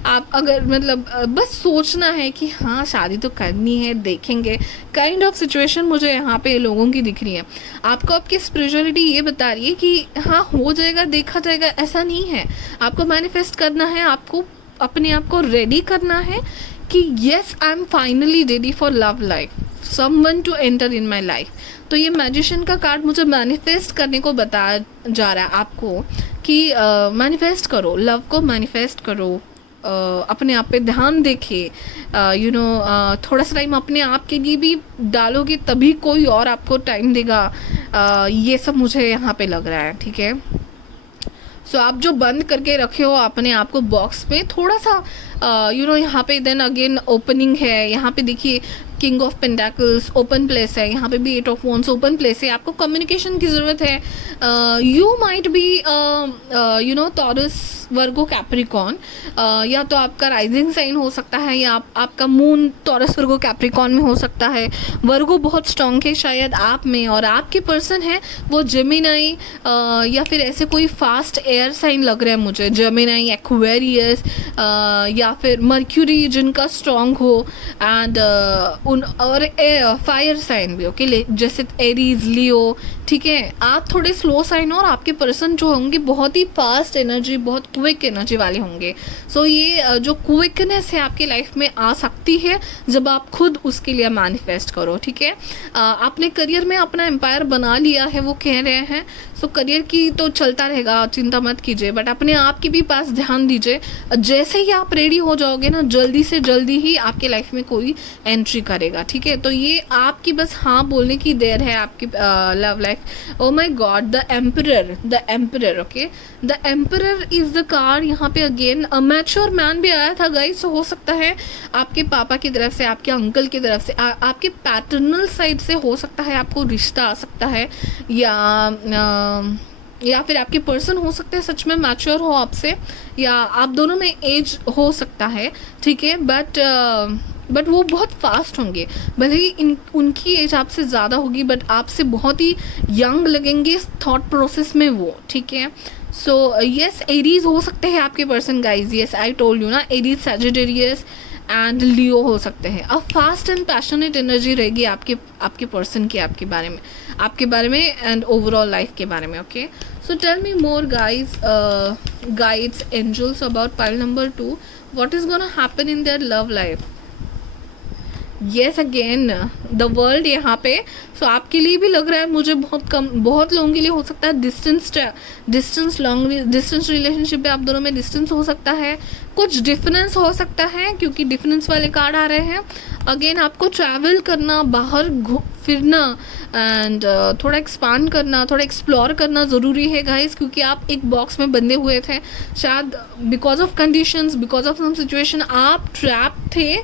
आप अगर मतलब बस सोचना है कि हाँ शादी तो करनी है, देखेंगे, काइंड ऑफ सिचुएशन मुझे यहाँ पे लोगों की दिख रही है। आपको आपकी स्पिरिचुअलिटी ये बता रही है कि हाँ हो जाएगा, देखा जाएगा, ऐसा नहीं है। आपको मैनिफेस्ट करना है, आपको अपने आप को रेडी करना है कि yes I am finally ready for love life, someone to enter in my life. तो ये मैजिशियन का कार्ड मुझे मैनिफेस्ट करने को बता जा रहा है आपको कि मैनिफेस्ट करो, लव को मैनिफेस्ट करो, अपने आप पे ध्यान देखे, थोड़ा सा टाइम अपने आप के लिए भी डालोगे तभी कोई और आपको टाइम देगा। ये सब मुझे यहाँ पे लग रहा है, ठीक है। सो आप जो बंद करके रखे हो अपने आप को बॉक्स में, थोड़ा सा यहाँ पे देन अगेन ओपनिंग है। यहाँ पे देखिए king of pentacles open place है, यहाँ पे भी 8 ऑफ वॉन्ड्स ओपन प्लेस है। आपको कम्युनिकेशन की ज़रूरत है। You might be you know Taurus Virgo Capricorn, या तो आपका राइजिंग साइन हो सकता है या आपका मून टॉरस वर्गो कैप्रिकॉन में हो सकता है। वर्गो बहुत स्ट्रॉन्ग है शायद आप में, और आपके पर्सन है वो जेमिनाई या फिर ऐसे कोई फास्ट एयर साइन लग रहा है मुझे, जेमिनाई, एक्वेरियस या फिर मर्क्यूरी जिनका स्ट्रॉन्ग हो, एंड उन और फायर साइन भी, ओके, जैसे एरीज, लियो, ठीक है। आप थोड़े स्लो साइन और आपके पर्सन जो होंगे बहुत ही फास्ट एनर्जी, बहुत क्विक एनर्जी वाले होंगे। सो ये जो क्विकनेस है आपकी लाइफ में आ सकती है जब आप खुद उसके लिए मैनिफेस्ट करो, ठीक है। आपने करियर में अपना एम्पायर बना लिया है वो कह रहे हैं, सो करियर की तो चलता रहेगा, चिंता मत कीजिए, बट अपने आप के भी पास ध्यान दीजिए। जैसे ही आप रेडी हो जाओगे ना, जल्दी से जल्दी ही आपके लाइफ में कोई एंट्री करेगा, ठीक है। तो ये आपकी बस हाँ बोलने की देर है आपकी love life. Oh my god, the emperor, okay, the emperor is the card. यहाँ पे अगेन मैच्योर मैन भी आया था गाइस, हो सकता है आपके पापा की तरफ से, आपके अंकल की तरफ से, आपके पैटर्नल साइड से हो सकता है आपको रिश्ता आ सकता है, या फिर आपके पर्सन हो सकते हैं सच में मैच्योर हो आपसे, या आप दोनों में एज हो सकता है, ठीक है। बट वो बहुत फास्ट होंगे, भले ही उनकी एज आपसे ज़्यादा होगी, बट आपसे बहुत ही यंग लगेंगे थॉट प्रोसेस में वो, ठीक है। सो यस, एरीज हो सकते हैं आपके person guys, yes I told you ना, एरीज, सैजिटेरियस एंड लियो हो सकते हैं। अब फास्ट एंड पैशनेट एनर्जी रहेगी आपके पर्सन की, आपके बारे में एंड ओवरऑल लाइफ के बारे में, okay. So tell me more guys, guides, angels about pile number 2, what is gonna happen in their love life. Yes again the world यहाँ पे, सो आपके लिए भी लग रहा है मुझे बहुत लोगों के लिए हो सकता है डिस्टेंस लॉन्ग डिस्टेंस रिलेशनशिप में आप दोनों में डिस्टेंस हो सकता है, कुछ डिफरेंस हो सकता है क्योंकि डिफरेंस वाले कार्ड आ रहे हैं। अगेन आपको ट्रैवल करना, बाहर फिरना एंड थोड़ा एक्सपांड करना, थोड़ा एक्सप्लोर करना ज़रूरी है गाइस, क्योंकि आप एक बॉक्स में बंधे हुए थे शायद, because of conditions, because of some situation आप ट्रैप थे,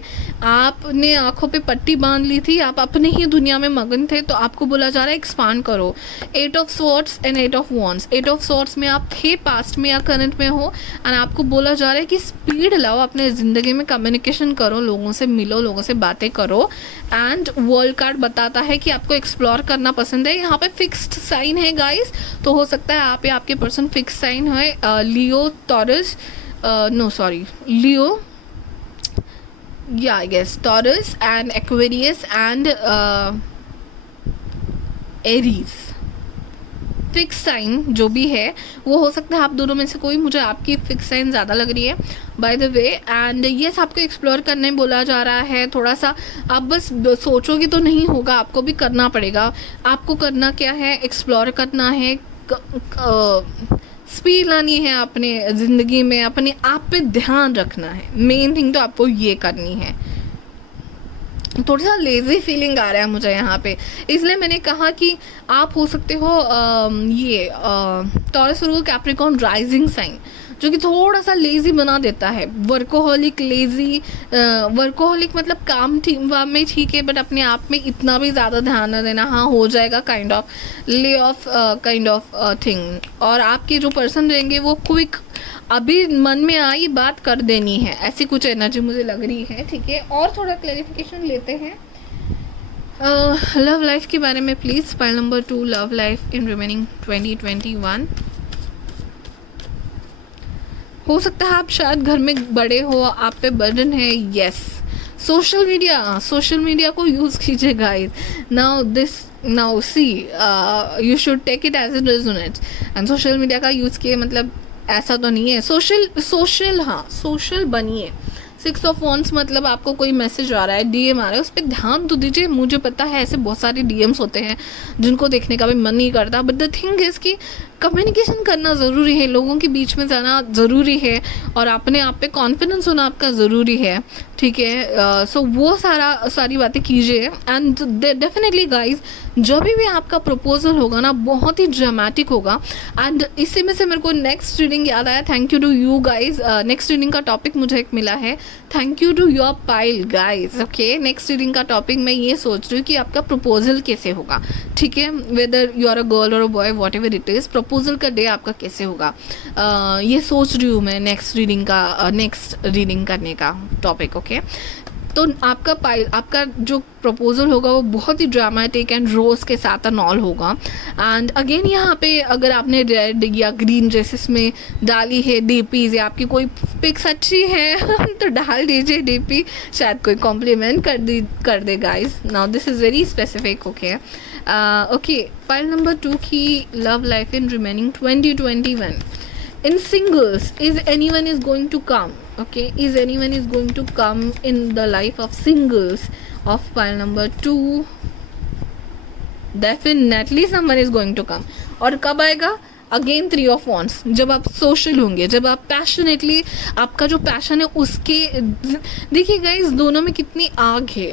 आपने आंखों पे पट्टी बांध ली थी, आप अपने ही दुनिया में मगन थे, तो आपको बोला जा रहा है एक्सपांड करो। 8 of swords and 8 of wands, 8 of swords में आप थे पास्ट में या करंट में हो, एंड आपको बोला जा रहा है कि स्पीड लाओ अपने ज़िंदगी में, कम्युनिकेशन करो, लोगों से मिलो, लोगों से बातें करो। एंड वर्ल्ड कार्ड बताता है कि आपको एक्सप्लोर करना पसंद है। यहाँ पे फिक्स्ड साइन है गाइस, तो हो सकता है आप या आपके पर्सन फिक्स साइन है, Leo, Taurus, no sorry, Leo, या I guess Taurus and Aquarius and Aries. Fix sign जो भी है वो हो सकता है आप दोनों में से कोई, मुझे आपकी फिक्स साइन ज़्यादा लग रही है by the way. And yes, आपको एक्सप्लोर करने बोला जा रहा है, थोड़ा सा आप बस सोचोगे तो नहीं होगा, आपको भी करना पड़ेगा। आपको करना क्या है, एक्सप्लोर करना है, स्पीड लानी है अपने ज़िंदगी में, अपने आप पे ध्यान रखना है, मेन थिंग तो आपको ये करनी है। थोड़ा सा लेज़ी फीलिंग आ रहा है मुझे यहाँ पे, इसलिए मैंने कहा कि आप हो सकते हो ये Taurus Virgo Capricorn rising sign, जो कि थोड़ा सा लेज़ी बना देता है, वर्कोहलिक, लेज़ी, वर्कोहलिक मतलब काम में ठीक है, बट अपने आप में इतना भी ज़्यादा ध्यान न देना, हाँ हो जाएगा kind of lay off kind of thing. और आपके जो पर्सन रहेंगे वो क्विक, अभी मन में आई बात कर देनी है, ऐसी कुछ एनर्जी मुझे लग रही है, ठीक है। और थोड़ा क्लैरिफिकेशन लेते हैं लव लाइफ के बारे में please. Pile number 2, love life in remaining 2021। हो सकता है आप शायद घर में बड़े हो, आप पे बर्डन है, यस। सोशल मीडिया को यूज़ कीजिए guys, now see you should take it as it resonates. And social media का यूज़ किए मतलब ऐसा तो नहीं है, सोशल बनिए। 6 ऑफ वॉन्ड्स मतलब आपको कोई मैसेज आ रहा है, डीएम आ रहा है, उस पर ध्यान तो दीजिए। मुझे पता है ऐसे बहुत सारे डीएम्स होते हैं जिनको देखने का भी मन नहीं करता, बट द थिंग इज़ कि कम्युनिकेशन करना ज़रूरी है, लोगों के बीच में जाना ज़रूरी है, और अपने आप पे कॉन्फिडेंस होना आपका ज़रूरी है। ठीक है। सो वो सारी बातें कीजिए। एंड डेफिनेटली गाइज, जब भी आपका प्रपोजल होगा ना, बहुत ही ड्रामेटिक होगा। एंड इसी में से मेरे को नेक्स्ट रीडिंग याद आया। Thank you to you guys. Next reading का टॉपिक मुझे एक मिला है। Thank you to your pile guys. Okay, next reading का टॉपिक मैं ये सोच रही हूँ कि आपका प्रपोजल कैसे होगा। ठीक है, whether you are a girl और a boy, whatever it is, proposal का डे आपका कैसे होगा, ये सोच रही हूँ मैं नेक्स्ट रीडिंग करने का टॉपिक। ओके, तो आपका जो प्रपोजल होगा वो बहुत ही ड्रामेटिक एंड रोज के साथ एंड ऑल होगा। एंड अगेन यहाँ पे अगर आपने रेड या ग्रीन ड्रेसेस में डाली है डीपीज, या आपकी कोई पिक्स अच्छी है तो डाल दीजिए डीपी, शायद कोई कॉम्प्लीमेंट कर दे guys. Now this is very specific. Okay okay, pile number 2 की love life in remaining 2021 in singles, is anyone is going to come? Okay, is anyone is going to come in the life of singles of pile number 2? Definitely someone is going to come. और कब आएगा? Again 3 of wands, जब आप social होंगे, जब आप passionately, आपका जो पैशन है उसके, देखिए गाइज दोनों में कितनी आग है,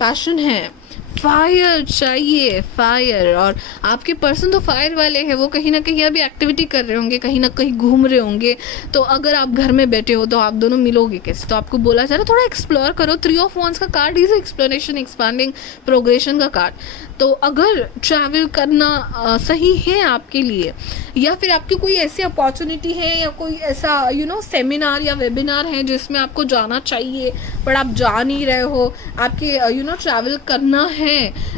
पैशन है, फायर चाहिए, फायर। और आपके पर्सन तो फायर वाले हैं, वो कहीं ना कहीं अभी एक्टिविटी कर रहे होंगे, कहीं ना कहीं घूम रहे होंगे। तो अगर आप घर में बैठे हो तो आप दोनों मिलोगे कैसे? तो आपको बोला जा रहा है थोड़ा एक्सप्लोर करो। 3 ऑफ वॉन्ड्स का card is exploration, expanding, progression का कार्ड। तो अगर ट्रैवल करना सही है आपके लिए, या फिर आपकी कोई ऐसी अपॉर्चुनिटी है या कोई ऐसा सेमिनार या वेबिनार है जिसमें आपको जाना चाहिए बट आप जा नहीं रहे हो, आपके ट्रैवल करना है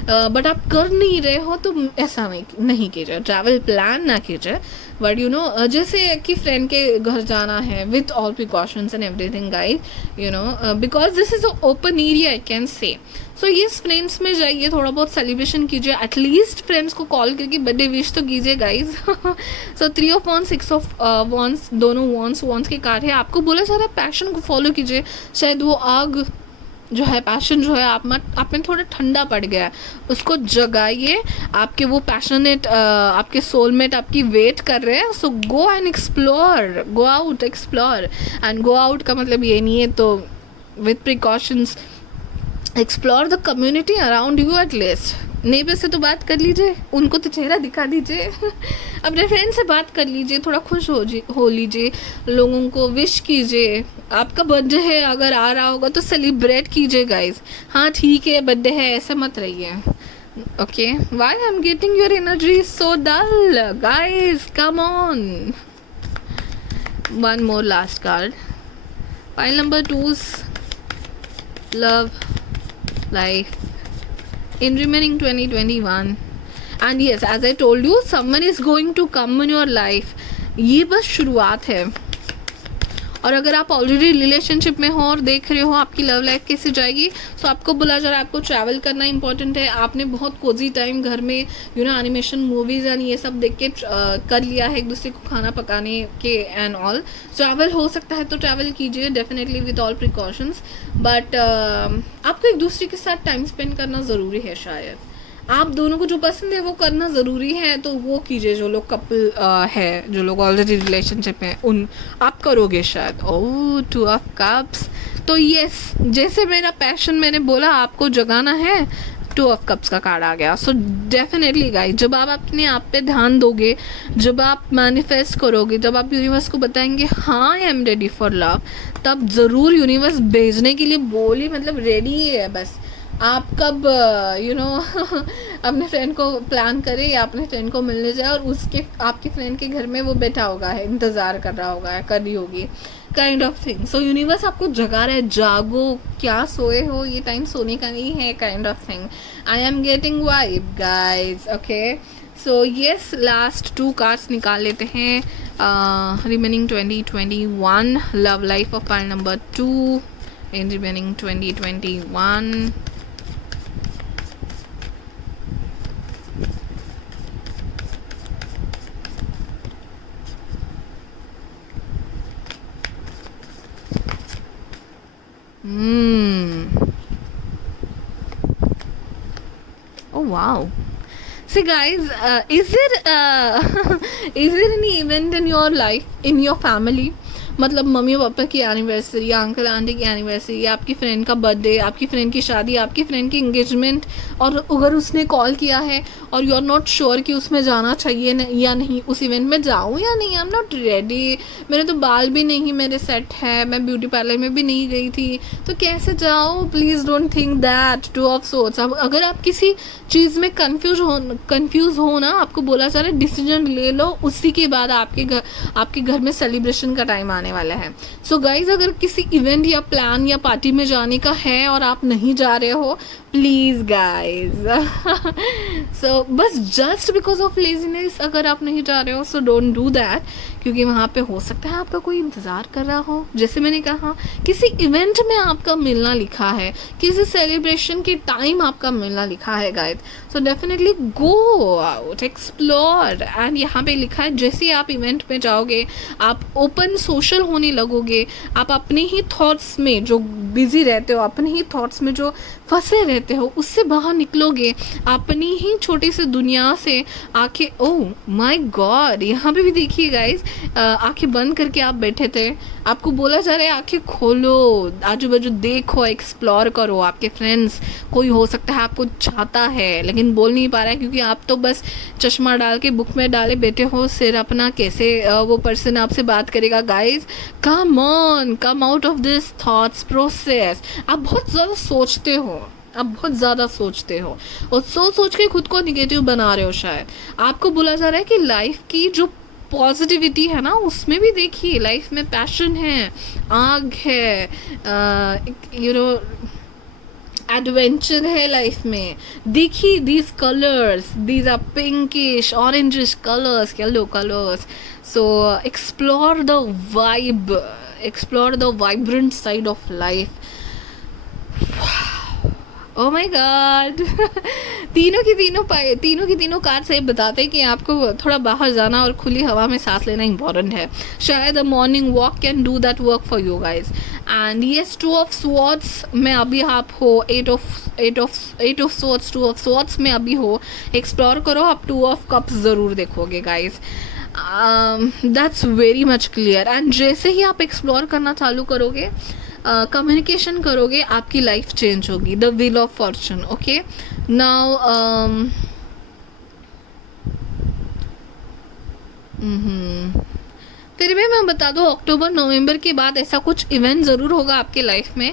बट आप कर नहीं रहे हो, तो ऐसा नहीं कीजिए, ट्रैवल प्लान ना कीजिए। बट जैसे कि फ्रेंड के घर जाना है with all precautions and everything guys, because this is open area I can say. So ये फ्रेंड्स में जाइए, थोड़ा बहुत सेलिब्रेशन कीजिए, एटलीस्ट फ्रेंड्स को कॉल करके बर्थडे विश तो कीजिए guys. So 3 of wands, 6 of wands, दोनों वॉन्ड्स के कार्ड है। आपको बोला जा रहा है पैशन को फॉलो कीजिए, शायद वो आग जो है, पैशन जो है आप में थोड़ा ठंडा पड़ गया है, उसको जगाइए। आपके वो पैशनेट, आपके सोलमेट आपकी वेट कर रहे हैं। So go and explore, go out, explore. And go out का मतलब ये नहीं है, तो with precautions explore the community around you at least. Neighbour से तो बात कर लीजिए, उनको तो चेहरा दिखा दीजिए। अपने फ्रेंड से बात कर लीजिए, थोड़ा खुश हो लीजिए, लोगों को विश कीजिए। आपका बर्थडे है, अगर आ रहा होगा तो सेलिब्रेट कीजिए गाइज। हाँ ठीक है, बर्थडे है ऐसा मत रहिए। Okay, why I am getting your energy so dull guys, come on. One more last card, pile number 2's love life in remaining 2021. And yes, as I told you, someone is going to come in your life. ये बस शुरुआत है। और अगर आप already relationship में हो और देख रहे हो आपकी लव लाइफ कैसे जाएगी, सो आपको बोला जा रहा है आपको ट्रैवल करना इंपॉर्टेंट है। आपने बहुत कोजी टाइम घर में एनिमेशन मूवीज़ एंड ये सब देख के कर लिया है, एक दूसरे को खाना पकाने के एंड ऑल। ट्रैवल हो सकता है तो ट्रैवल कीजिए definitely with all precautions, but आपको एक दूसरे के साथ टाइम स्पेंड करना ज़रूरी है। शायद आप दोनों को जो पसंद है वो करना ज़रूरी है, तो वो कीजिए। जो लोग कपल है, जो लोग ऑलरेडी रिलेशनशिप में, उन आप करोगे शायद। ओह, 2 ऑफ कप्स। तो यस, जैसे मेरा पैशन मैंने बोला आपको जगाना है, 2 ऑफ कप्स का कार्ड आ गया। सो डेफिनेटली गाइस, जब आप अपने आप पे ध्यान दोगे, जब आप मैनिफेस्ट करोगे, जब आप यूनिवर्स को बताएंगे हाँ I am ready for love, तब ज़रूर यूनिवर्स भेजने के लिए मतलब रेडी ही है। बस आप कब अपने फ्रेंड को प्लान करें या अपने फ्रेंड को मिलने जाए और आपके फ्रेंड के घर में वो बैठा होगा है, इंतज़ार कर रहा होगा, कर रही होगी, kind of thing. So universe आपको जगा रहा है, जागो, क्या सोए हो, ये टाइम सोने का नहीं है, kind of thing. I am getting vibe guys. Okay, so yes, last 2 cards निकाल लेते हैं। Remaining 2021 love life of pile number 2 in remaining 2021। Oh wow. See guys, is there any event in your life, in your family मतलब mummy papa की anniversary या uncle aunty की anniversary या आपकी friend का बर्थडे, आपकी फ्रेंड की शादी, आपकी फ्रेंड की इंगेजमेंट, और अगर उसने कॉल किया है और यू आर नॉट श्योर कि उसमें जाना चाहिए या नहीं, उस इवेंट में जाऊँ या नहीं, आई एम नॉट रेडी, मेरे तो बाल भी नहीं मेरे सेट है, मैं ब्यूटी पार्लर में भी नहीं गई थी, तो कैसे जाऊँ? Please don't think that two of sorts. अब अगर आप किसी चीज़ में कंफ्यूज हो ना, आपको बोला जा रहा है डिसीजन ले लो, उसी के बाद आपके घर में सेलिब्रेशन का टाइम आने वाला है। सो गाइज, अगर किसी इवेंट या प्लान या पार्टी में जाने का है और आप नहीं जा रहे हो, प्लीज़ गाइज सो बस जस्ट बिकॉज ऑफ लेजीनेस अगर आप नहीं जा रहे हो, सो डोंट डू दैट, क्योंकि वहाँ पे हो सकता है आपका कोई इंतज़ार कर रहा हो। जैसे मैंने कहा, किसी इवेंट में आपका मिलना लिखा है, किसी सेलिब्रेशन के टाइम आपका मिलना लिखा है guys, so definitely go out, explore. And यहाँ पे लिखा है जैसे ही आप इवेंट में जाओगे, आप ओपन सोशल होने लगोगे, आप अपने ही थॉट्स में जो बिजी रहते हो, अपने ही थॉट्स में जो फंसे रहते हो, उससे बाहर निकलोगे, अपनी ही छोटी सी दुनिया से आंखें, ओह माय गॉड, यहाँ पे भी देखिए गाइज, आंखें बंद करके आप बैठे थे, आपको बोला जा रहा है आंखें खोलो, आजू बाजू देखो, एक्सप्लोर करो। आपके फ्रेंड्स कोई हो सकता है आपको चाहता है लेकिन बोल नहीं पा रहा है, क्योंकि आप तो बस चश्मा डाल के बुक में डाले बैठे हो, सिर अपना, कैसे वो पर्सन आपसे बात करेगा? Guys, come on, come out of this thoughts process. आप बहुत ज़्यादा सोचते हो, आप बहुत ज़्यादा सोचते हो और सोच के खुद को निगेटिव बना रहे हो। शायद आपको बोला जा रहा है कि लाइफ की जो पॉजिटिविटी है ना, उसमें भी देखिए, लाइफ में पैशन है, आग है, यू नो एडवेंचर है लाइफ में। देखिए, these colours, these are pinkish, orangish colours, yellow colours, so explore the vibe, explore the vibrant side of life. Oh my god तीनों की तीनों कार्ड से बताते हैं कि आपको थोड़ा बाहर जाना और खुली हवा में सांस लेना इंपॉर्टेंट है। शायद a morning walk can do that work for you guys. And yes, 2 of swords में अभी आप हो, 8 ऑफ स्वॉर्ड्स, 2 ऑफ स्वॉर्ड्स में अभी हो, एक्सप्लोर करो। आप 2 ऑफ कप्स ज़रूर देखोगे guys. That's very much clear. And जैसे ही आप एक्सप्लोर करना चालू करोगे, कम्युनिकेशन करोगे, आपकी लाइफ चेंज होगी। The wheel of Fortune. Okay, now फिर भी मैं बता दूँ, अक्टूबर नवंबर के बाद ऐसा कुछ इवेंट ज़रूर होगा आपके लाइफ में,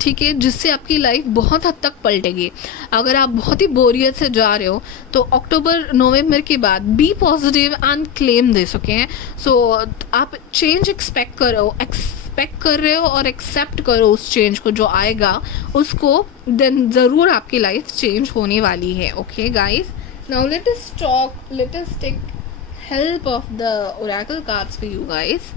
ठीक है, जिससे आपकी लाइफ बहुत हद तक पलटेगी। अगर आप बहुत ही बोरियत से जा रहे हो, तो अक्टूबर नवंबर के बाद बी पॉजिटिव एंड क्लेम दे सके हैं। सो आप चेंज एक्सपेक्ट कर रहे हो और एक्सेप्ट करो उस चेंज को जो आएगा उसको, देन ज़रूर आपकी लाइफ चेंज होने वाली है। Okay guys, now let us take help of the oracle cards for you guys.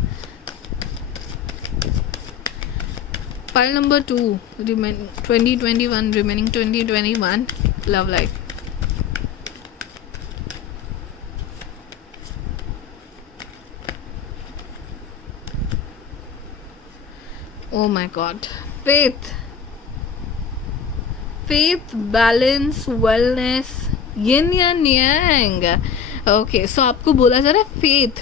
Pile number 2, 2021, remaining 2021 love life. Oh my god, faith, balance, wellness, yin and yang. Okay, so आपको बोला जा रहा है faith.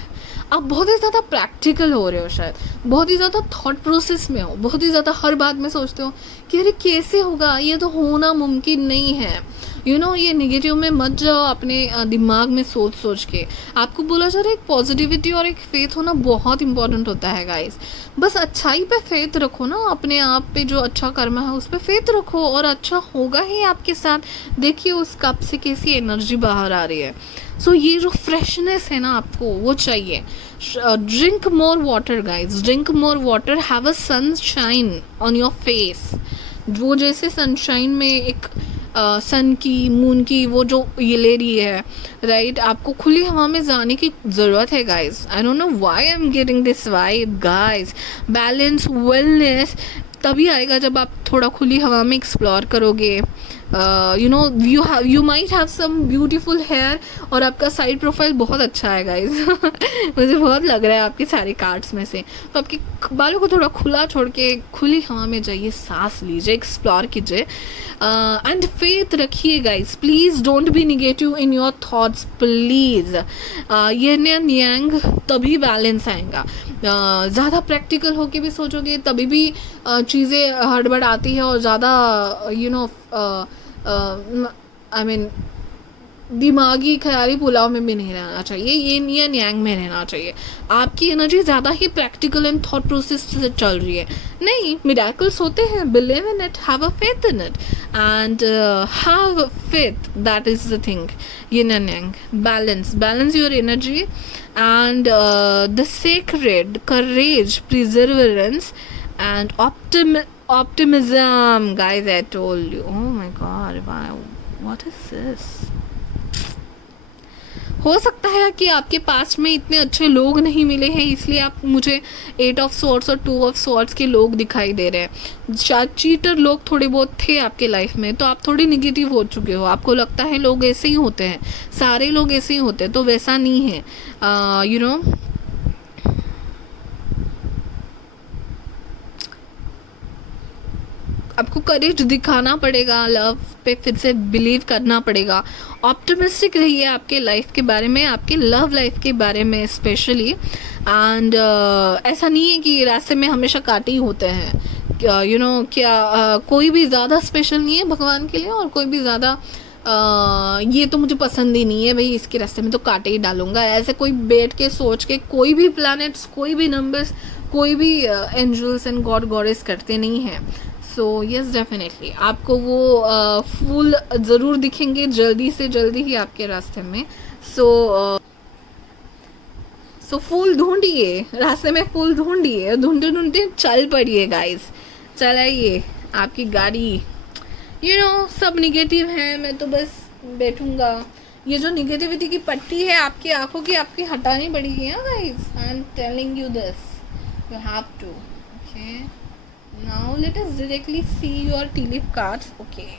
आप बहुत ही ज़्यादा practical हो रहे हो, शायद बहुत ही ज़्यादा थॉट प्रोसेस में हो, बहुत ही ज़्यादा हर बात में सोचते हो कि अरे कैसे होगा, ये तो होना मुमकिन नहीं है। यू नो, ये नेगेटिव में मत जाओ अपने दिमाग में सोच के। आपको बोला जा रहा है एक पॉजिटिविटी और एक फेथ होना बहुत इंपॉर्टेंट होता है गाइस। बस अच्छाई पे फेथ रखो ना, अपने आप पे जो अच्छा कर्म है उस पर फेथ रखो और अच्छा होगा ही आपके साथ। देखिए उस कप से कैसी एनर्जी बाहर आ रही है। सो ये जो फ्रेशनेस है ना, आपको वो चाहिए। Drink more water guys, drink more water, have a sunshine on your face. वो जैसे सनशाइन में एक सन की, मून की वो जो ये ले रही है, राइट, आपको खुली हवा में जाने की ज़रूरत है guys. I don't know why I am getting this vibe guys. Balance, wellness तभी आएगा जब आप थोड़ा खुली हवा में एक्सप्लोर करोगे, you know you might have some beautiful hair, और आपका साइड प्रोफाइल बहुत अच्छा है गाइज मुझे बहुत लग रहा है आपके सारे कार्ड्स में से। तो आपके बालों को थोड़ा खुला छोड़ के खुली हवा में जाइए, सांस लीजिए, एक्सप्लोर कीजिए, एंड फेथ रखिए guys. Please don't be negative in your thoughts please. Yen and yang तभी बैलेंस आएगा। ज़्यादा प्रैक्टिकल होके भी सोचोगे तभी भी चीज़ें हड़बड़ आती है, और ज़्यादा यू नो आई मीन दिमागी ख्याली पुलाव में भी नहीं रहना चाहिए, ये यांग में रहना चाहिए। आपकी एनर्जी ज़्यादा ही प्रैक्टिकल एंड थॉट प्रोसेस से चल रही है। नहीं, मिरेकल्स होते हैं, believe in it, have a faith in it, and have faith, that is the thing. yin and yang, balance your energy, and the sacred courage, perseverance, and optimism, guys. I told you. Oh my god, wow, what is this? हो सकता है कि आपके पास में इतने अच्छे लोग नहीं मिले हैं, इसलिए आप मुझे 8 ऑफ स्वॉर्ड्स और 2 ऑफ स्वॉर्ड्स के लोग दिखाई दे रहे हैं। शायद चीटर लोग थोड़े बहुत थे आपके लाइफ में, तो आप थोड़ी निगेटिव हो चुके हो। आपको लगता है लोग ऐसे ही होते हैं, सारे लोग ऐसे ही होते हैं, तो वैसा नहीं है। यू नो आपको करेज दिखाना पड़ेगा, लव पे फिर से बिलीव करना पड़ेगा। ऑप्टिमिस्टिक रहिए आपके लाइफ के बारे में, आपके लव लाइफ के बारे में स्पेशली। एंड ऐसा नहीं है कि रास्ते में हमेशा कांटे ही होते हैं। यू नो कोई भी ज़्यादा स्पेशल नहीं है भगवान के लिए, और कोई भी ज़्यादा ये तो मुझे पसंद ही नहीं है भाई, इसके रास्ते में तो कांटे ही डालूंगा, ऐसे कोई बैठ के सोच के कोई भी प्लैनेट्स, कोई भी नंबर्स, कोई भी एंजल्स एंड गॉड गॉडेस करते नहीं हैं। सो यस, डेफिनेटली आपको वो फूल ज़रूर दिखेंगे जल्दी से जल्दी ही आपके रास्ते में। सो फूल ढूंढिए, रास्ते में फूल ढूंढिए, ढूंढते ढूंढते चल पड़िए गाइस, चलाइए आपकी गाड़ी। यू नो सब निगेटिव है, मैं तो बस बैठूंगा। ये जो निगेटिविटी की पट्टी है आपकी आंखों की, आपकी हटानी पड़ेगी guys. I am telling you this, you have to. Okay, now let us directly see your tea leaf cards. Okay,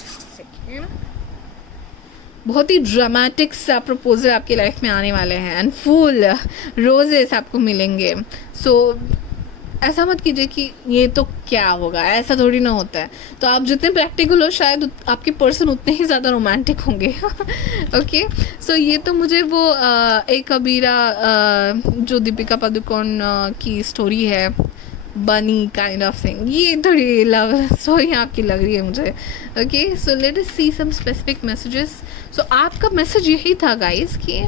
just a second. बहुत ही ड्रामेटिक सा प्रपोजल आपकी लाइफ में आने वाले हैं, एंड फूल रोजेस आपको मिलेंगे। सो ऐसा मत कीजिए कि ये तो क्या होगा, ऐसा थोड़ी ना होता है। तो आप जितने प्रैक्टिकल हो, शायद आपके पर्सन उतने ही ज़्यादा रोमांटिक होंगे। ओके, सो ये तो मुझे वो एक अबीरा जो दीपिका पादुकोण की स्टोरी है, बनी काइंड ऑफ थिंग, ये थोड़ी लव स्टोरी आपकी लग रही है मुझे। ओके, सो लेट अस सी सम स्पेसिफिक मैसेजेस। सो आपका मैसेज यही था गाइस कि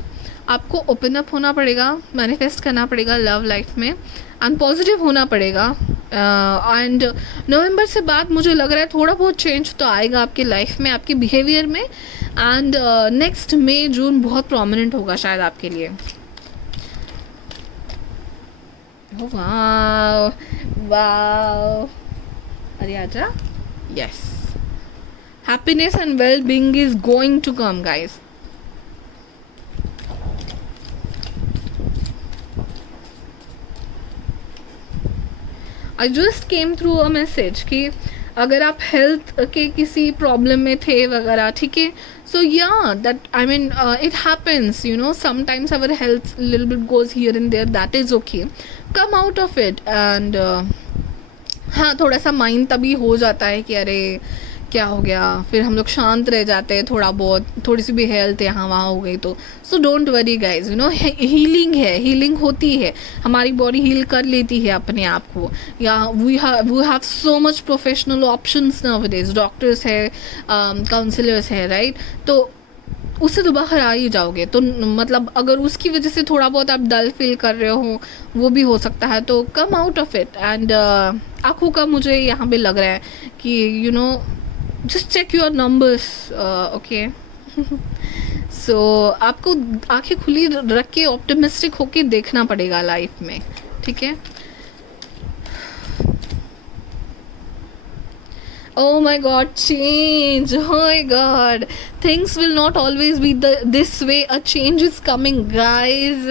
आपको ओपन अप होना पड़ेगा, मैनिफेस्ट करना पड़ेगा लव लाइफ में, एंड पॉजिटिव होना पड़ेगा। एंड नवंबर से बाद मुझे लग रहा है थोड़ा बहुत चेंज तो आएगा आपकी लाइफ में, आपके बिहेवियर में। एंड नेक्स्ट मई जून बहुत प्रोमिनेंट होगा शायद आपके लिए। वाओ वाओ, अरे आजा। Yes, happiness and well being is going to come guys. I just came through a message कि अगर आप हेल्थ के किसी प्रॉब्लम में थे वगैरह, ठीक है, so yeah that I mean it happens, you know sometimes our health little bit goes here and there, that is okay, come out of it. And हाँ, थोड़ा सा माइंड तभी हो जाता है कि अरे क्या हो गया, फिर हम लोग शांत रह जाते हैं थोड़ा बहुत, थोड़ी सी भी हेल्थ यहाँ वहाँ हो गई तो। सो don't worry guys, you know healing है, हीलिंग होती है, हमारी बॉडी हील कर लेती है अपने आप को। Yeah we have so much professional options nowadays, doctors है, काउंसलर्स है, राइट। तो उससे तो बाहर आ ही जाओगे। तो मतलब अगर उसकी वजह से थोड़ा बहुत आप डल फील कर रहे हो, वो भी हो सकता है, तो come out of it. And आँखों का मुझे यहाँ पे लग रहा है कि you know just check your numbers. Okay, so आपको आंखें खुली रख के ऑप्टिमिस्टिक होके देखना पड़ेगा लाइफ में, ठीक है। Oh my god, change. Oh my god, things will not always be this way. A change is coming, guys.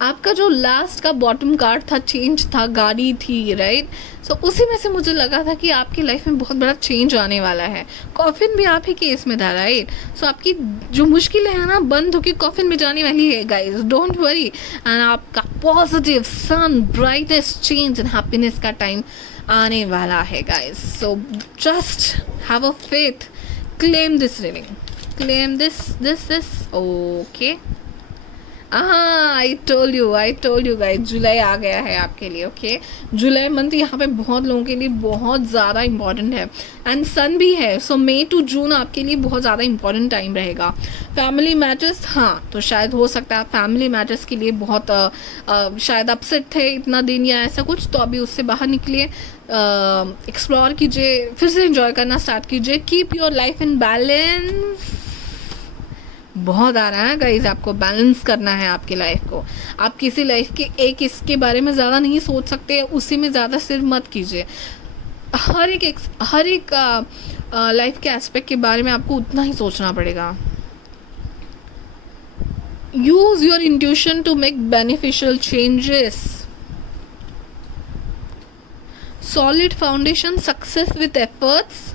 आपका जो लास्ट का बॉटम कार्ड था, चेंज था, गाड़ी थी, राइट? सो उसी में से मुझे लगा था कि आपकी लाइफ में बहुत बड़ा चेंज आने वाला है। कॉफिन भी आप ही केस में था, राइट? सो आपकी जो मुश्किलें हैं ना, बंद होकर कॉफिन में जाने वाली है गाइज, डोंट वरी। एंड आपका positive sun brightest change and happiness का टाइम आने वाला है guys. So just have a faith, claim this reading, claim this okay. I told you guys, जुलाई आ गया है आपके लिए, ओके? जुलाई मंथ यहाँ पे बहुत लोगों के लिए बहुत ज़्यादा इंपॉर्टेंट है एंड सन भी है। सो मई टू जून आपके लिए बहुत ज़्यादा इंपॉर्टेंट टाइम रहेगा। फैमिली मैटर्स, हाँ, तो शायद हो सकता है फैमिली मैटर्स के लिए बहुत शायद अपसेट थे इतना दिन या ऐसा कुछ, तो अभी उससे बाहर निकलिए, एक्सप्लोर कीजिए, फिर से एंजॉय करना स्टार्ट कीजिए। Keep your life in balance. बहुत आ रहा है गाइज, आपको बैलेंस करना है आपकी लाइफ को। आप किसी लाइफ के एक इसके बारे में ज़्यादा नहीं सोच सकते, उसी में ज़्यादा सिर मत कीजिए। हर एक लाइफ के एस्पेक्ट के बारे में आपको उतना ही सोचना पड़ेगा। Use your intuition to make beneficial changes. Solid foundation, success with efforts,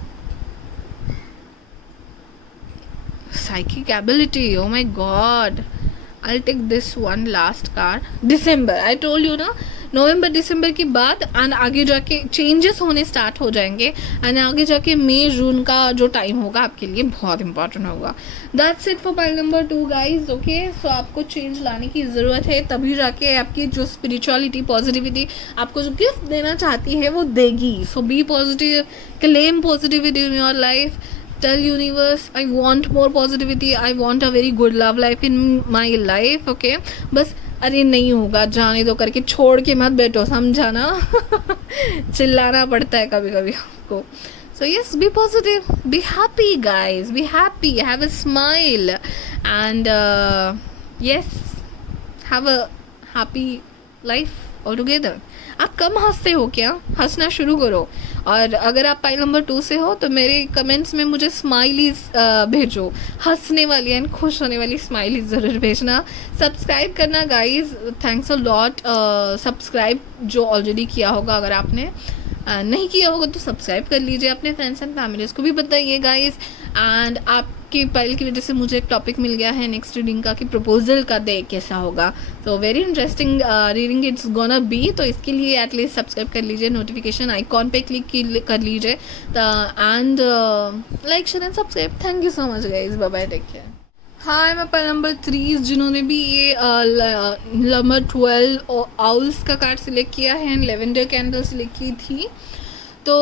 psychic ability. Oh my god, I'll take this one last card. December, I told you ना, नवंबर दिसंबर के बाद एंड आगे जाके चेंजेस होने स्टार्ट हो जाएंगे एंड आगे जाके मई जून का जो टाइम होगा आपके लिए बहुत इंपॉर्टेंट होगा। That's it for pile number 2 guys, okay? So आपको चेंज लाने की ज़रूरत है, तभी जाके आपकी जो स्पिरिचुअलिटी, पॉजिटिविटी आपको जो गिफ्ट देना चाहती है वो देगी। So be positive, claim positivity in your life. Tell universe, I want more positivity, I want a very good love life in my life, okay? बस अरे नहीं होगा, जाने दो करके छोड़ के मत बैठो, समझा ना? चिल्लाना पड़ता है कभी कभी आपको। So yes, be positive, be happy guys, be happy, have a smile and yes, have a happy life altogether. आप कम हंसते हो क्या? हंसना शुरू करो। और अगर आप पाइल नंबर 2 से हो तो मेरे कमेंट्स में मुझे स्माइलीज भेजो, हंसने वाली एंड खुश होने वाली स्माइलीज ज़रूर भेजना। सब्सक्राइब करना guys, thanks a lot. Subscribe जो ऑलरेडी किया होगा, अगर आपने नहीं किया होगा तो सब्सक्राइब कर लीजिए, अपने फ्रेंड्स एंड फैमिलीज़ को भी बताइए गाइज। एंड आपकी पाइल की वजह से मुझे एक टॉपिक मिल गया है नेक्स्ट रीडिंग का कि प्रपोजल का डे कैसा होगा। तो very interesting reading it's gonna be. तो इसके लिए एटलीस्ट सब्सक्राइब कर लीजिए, नोटिफिकेशन आइकॉन पे क्लिक कर लीजिए and like share and subscribe. Thank you so much guys, bye bye, take care. Hi, मैं पाइल नंबर 3 जिन्होंने भी ये नंबर 12 आउल्स का कार्ड सिलेक्ट किया है एंड लेवेंडर कैंडल सिलेक्ट की थी। तो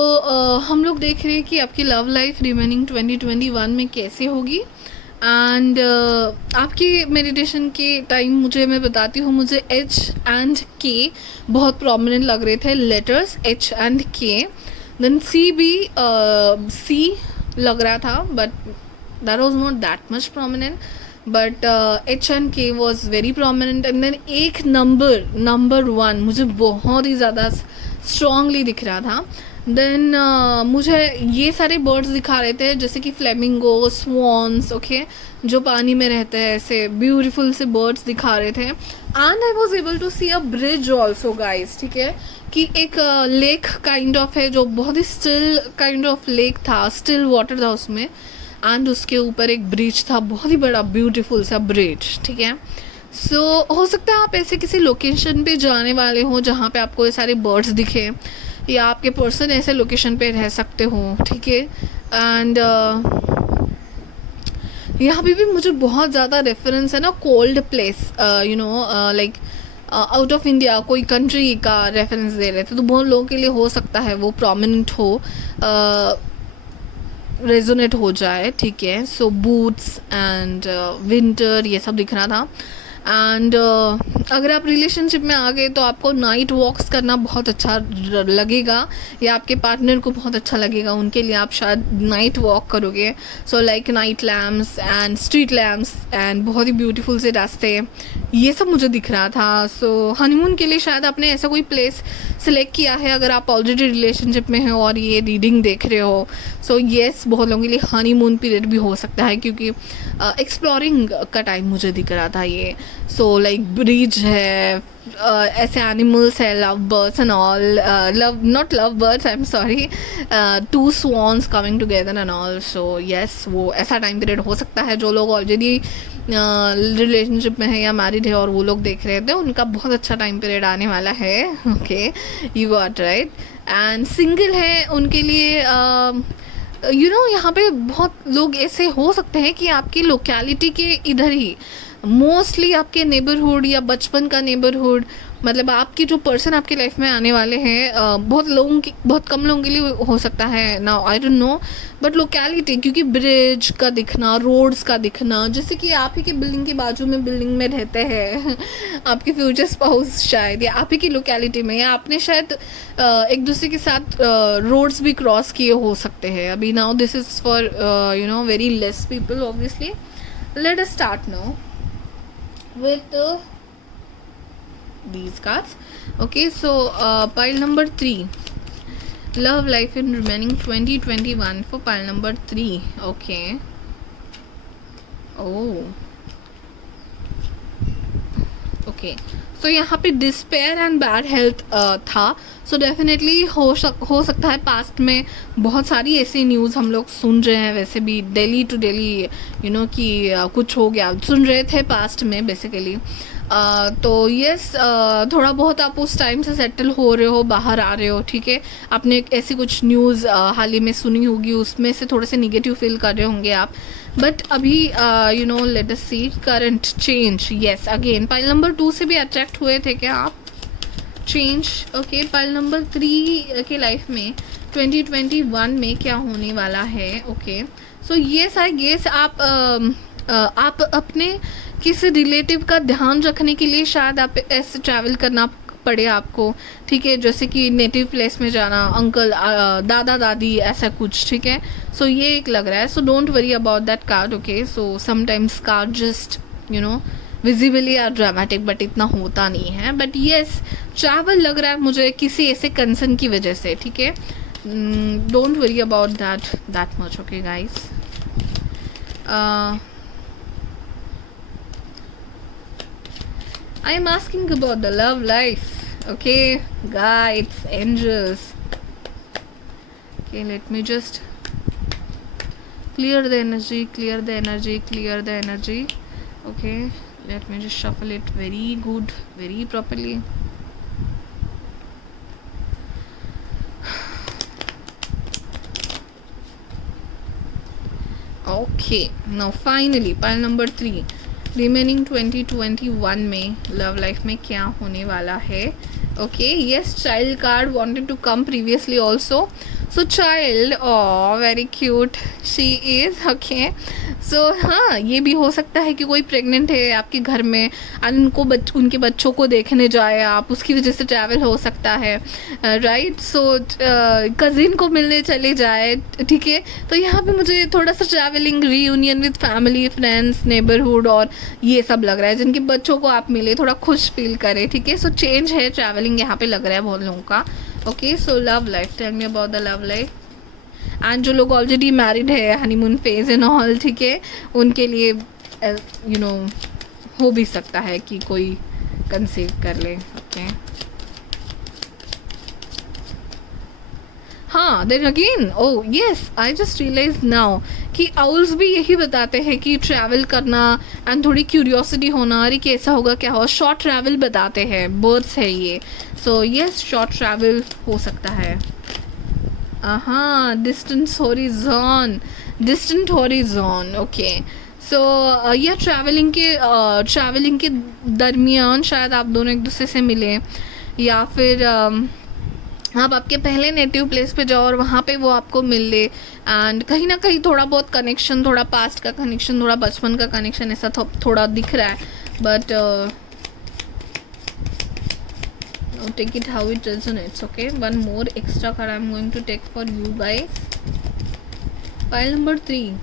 हम लोग देख रहे हैं कि आपकी लव लाइफ रिमेनिंग 2021 में कैसे होगी। एंड आपकी मेडिटेशन के टाइम मैं बताती हूँ, मुझे H एंड K बहुत प्रोमिनेंट लग रहे थे, letters H and K। Then C लग रहा था, but that was not that much prominent, but H and K was very prominent। and then एक नंबर 1 मुझे बहुत ही ज़्यादा स्ट्रांगली दिख रहा था। देन मुझे ये सारे बर्ड्स दिखा रहे थे, जैसे कि फ्लेमिंगो, स्वॉन्स, ओके, जो पानी में रहते हैं, ऐसे ब्यूटीफुल से बर्ड्स दिखा रहे थे। And I was able to see a bridge also guys, ठीक है, कि एक लेक काइंड ऑफ है जो बहुत he still kind of lake था, स्टिल वाटर था उसमें, एंड उसके ऊपर एक ब्रिज था, बहुत ही बड़ा ब्यूटीफुल सा ब्रिज, ठीक है। सो हो सकता है आप ऐसे किसी लोकेशन पे जाने वाले हो जहाँ पे आपको ये सारे बर्ड्स दिखे, या आपके पर्सन ऐसे लोकेशन पे रह सकते हो, ठीक है। एंड यहाँ पे भी मुझे बहुत ज़्यादा रेफरेंस है ना cold place, you know, like out of India कोई कंट्री का रेफरेंस दे रहे थे, तो बहुत लोगों के लिए हो सकता है वो प्रोमिनेंट हो, रेजोनेट हो जाए, ठीक है। सो बूट्स एंड विंटर ये सब दिख रहा था। एंड अगर आप रिलेशनशिप में आ गए तो आपको नाइट वॉक्स करना बहुत अच्छा लगेगा, या आपके पार्टनर को बहुत अच्छा लगेगा, उनके लिए आप शायद नाइट वॉक करोगे। So like night lamps and street lamps and बहुत ही ब्यूटीफुल से रास्ते, ये सब मुझे दिख रहा था। सो हनीमून के लिए शायद आपने ऐसा कोई प्लेस सिलेक्ट किया है अगर आप ऑलरेडी रिलेशनशिप में हो और ये रीडिंग देख रहे हो। सो येस, बहुत लोगों के लिए हनीमून पीरियड भी हो सकता है, क्योंकि एक्सप्लोरिंग का टाइम मुझे दिख रहा था ये। सो लाइक ब्रिज है, ऐसे एनिमल्स है, love birds and all, love not love birds, I am sorry, two swans coming together and all. So yes, वो ऐसा टाइम पीरियड हो सकता है। जो लोग ऑलरेडी रिलेशनशिप में है या मैरिड है और वो लोग देख रहे थे, उनका बहुत अच्छा टाइम पीरियड आने वाला है। Okay, you got right. And single है उनके लिए यहाँ पे बहुत लोग ऐसे हो सकते हैं कि आपकी लोकेलिटी के इधर ही, मोस्टली आपके नेबरहुड या बचपन का नेबरहुड, मतलब आपकी जो पर्सन आपकी लाइफ में आने वाले हैं, बहुत कम लोगों के लिए हो सकता है ना, I don't know, but locality, क्योंकि ब्रिज का दिखना, रोड्स का दिखना, जैसे कि आप ही की बिल्डिंग के बाजू में बिल्डिंग में रहते हैं आपके फ्यूचर स्पाउस शायद, या आप ही की लोकेलिटी में, या आपने शायद एक दूसरे के साथ रोड्स भी क्रॉस किए हो सकते हैं अभी। Now this is for very less people obviously. Late us start now with these cards. Okay, so pile number 3, love life in remaining 2021 for pile number 3. Okay, oh okay, सो यहाँ पे despair and bad health था। So definitely हो सकता है past में बहुत सारी ऐसी न्यूज़ हम लोग सुन रहे हैं, वैसे भी डेली टू डेली कि कुछ हो गया, सुन रहे थे पास्ट में बेसिकली। तो यस, थोड़ा बहुत आप उस टाइम से सेटल हो रहे हो, बाहर आ रहे हो, ठीक है। आपने ऐसी कुछ न्यूज़ हाल ही में सुनी होगी, उसमें से थोड़े से निगेटिव फील कर रहे होंगे आप, बट अभी let us see current change. Yes, again pile number 2 से भी अट्रैक्ट हुए थे क्या आप? चेंज। ओके, पाइल नंबर 3 के लाइफ में 2021 में क्या होने वाला है? Okay, so yes, I guess आप अपने किसी रिलेटिव का ध्यान रखने के लिए शायद आप ऐसे ट्रैवल करना पड़े आपको, ठीक है, जैसे कि नेटिव प्लेस में जाना, अंकल, दादा दादी, ऐसा कुछ, ठीक है। सो ये एक लग रहा है। So don't worry about that card. Okay, so sometimes card just visibly are dramatic, but इतना होता नहीं है। बट येस, ट्रैवल लग रहा है मुझे किसी ऐसे कंसर्न की वजह से, ठीक है। Don't worry about that much. Okay guys, I am asking about the love life. Okay, guides, angels. Okay, let me just clear the energy, clear the energy, clear the energy. Okay, let me just shuffle it very good, very properly. Okay, now finally pile number 3, remaining 2021 में love life में क्या होने वाला है? Okay, yes, child card wanted to come previously also. So child, oh very cute she is. Okay, so हाँ, ये भी हो सकता है कि कोई प्रेग्नेंट है आपके घर में और उनके बच्चों को देखने जाए आप, उसकी वजह से ट्रैवल हो सकता है, राइट। सो कज़िन को मिलने चले जाए, ठीक है। तो यहाँ पे मुझे थोड़ा सा travelling, reunion with family, friends, neighbourhood और ये सब लग रहा है, जिनके बच्चों को आप मिले, थोड़ा खुश फील करें, ठीक है। सो चेंज है, ट्रैवलिंग यहाँ पे लग रहा है बहुत लोगों का। Okay, so love life, tell me about the love life. And जो लोग ऑलरेडी मैरिड है, हनीमून फेज एंड ऑल, ठीक है, उनके लिए हो भी सकता है कि कोई कंसीव कर ले। ओके, हाँ, then again, oh yes, I just realise now कि आउल्स भी यही बताते हैं कि ट्रैवल करना एंड थोड़ी क्यूरियोसिटी होना, अरे कैसा होगा क्या हो, शॉर्ट ट्रैवल बताते हैं, बर्ड्स है ये। सो यस, शॉर्ट ट्रैवल हो सकता है। हाँ, डिस्टेंट हॉरिजॉन। ओके, सो यह ट्रैवलिंग के दरमियान शायद आप दोनों एक दूसरे से मिलें, या फिर आप आपके पहले नेटिव प्लेस पे जाओ और वहाँ पे वो आपको मिल ले, एंड कहीं ना कहीं थोड़ा बहुत कनेक्शन, थोड़ा पास्ट का कनेक्शन, थोड़ा बचपन का कनेक्शन, ऐसा थोड़ा दिख रहा है। But take it how it resonates. Okay, one more extra card I'm going to take for you guys. Pile number 3,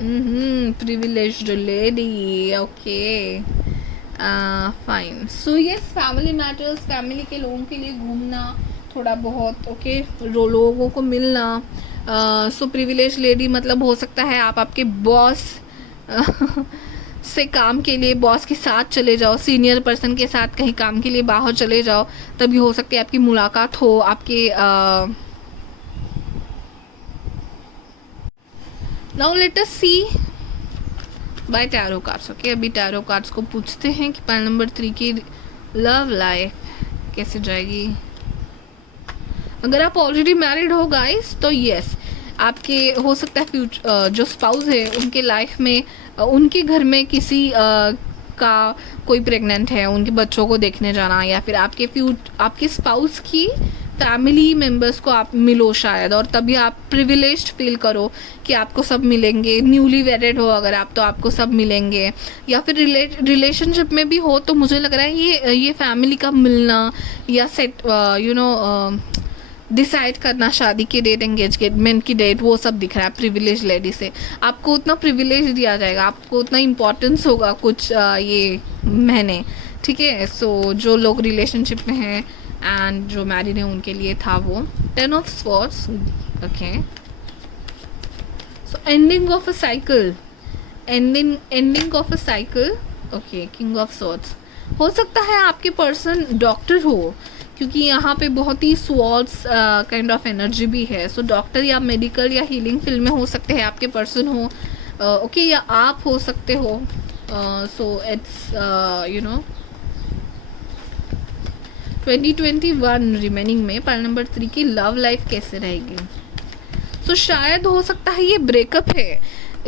Privileged lady. Okay. Fine. So yes, family matters, family के लोगों के लिए घूमना थोड़ा बहुत, ओके, लोगों को मिलना. सो प्रिविलेज लेडी मतलब हो सकता है आप आपके बॉस से काम के लिए बॉस के साथ चले जाओ, सीनियर पर्सन के साथ कहीं काम के लिए बाहर चले जाओ, तभी हो सकती है आपकी मुलाकात हो आपके. नाउ लेट अस सी बाय टैरो कार्ड्स. ओके, अभी टैरो कार्ड्स को पूछते हैं कि पाइल नंबर 3 की लव लाइफ कैसे जाएगी. अगर आप ऑलरेडी मैरिड हो गाइस तो यस, आपके हो सकता है फ्यूचर जो स्पाउस है उनके लाइफ में, उनके घर में किसी का कोई प्रेग्नेंट है, उनके बच्चों को देखने जाना, या फिर आपके स्पाउस की फैमिली मेम्बर्स को आप मिलो शायद, और तभी आप प्रिविलेज्ड फील करो कि आपको सब मिलेंगे. न्यूली वेडेड हो अगर आप तो आपको सब मिलेंगे, या फिर रिलेशनशिप में भी हो तो मुझे लग रहा है ये फैमिली का मिलना या सेट डिसाइड करना शादी की डेट, एंगेजमेंट की डेट, वो सब दिख रहा है प्रिविलेज लेडी से. आपको उतना प्रिविलेज दिया जाएगा, आपको उतना इम्पोर्टेंस होगा कुछ ये महीने, ठीक है. सो जो लोग रिलेशनशिप में हैं एंड जो मैरिड है उनके लिए था वो 10 of swords. Okay, so ending of a cycle, ending of a cycle. Okay, king of swords. हो सकता है आपके पर्सन डॉक्टर हो, क्योंकि यहाँ पे बहुत ही स्वॉर्ड्स काइंड ऑफ एनर्जी भी है. सो डॉक्टर या मेडिकल या हीलिंग फील्ड में हो सकते हैं आपके पर्सन हो, ओके, या आप हो सकते हो. सो इट्स 2021 रिमेनिंग में पाइल नंबर 3 की लव लाइफ कैसे रहेगी. सो शायद हो सकता है ये ब्रेकअप है,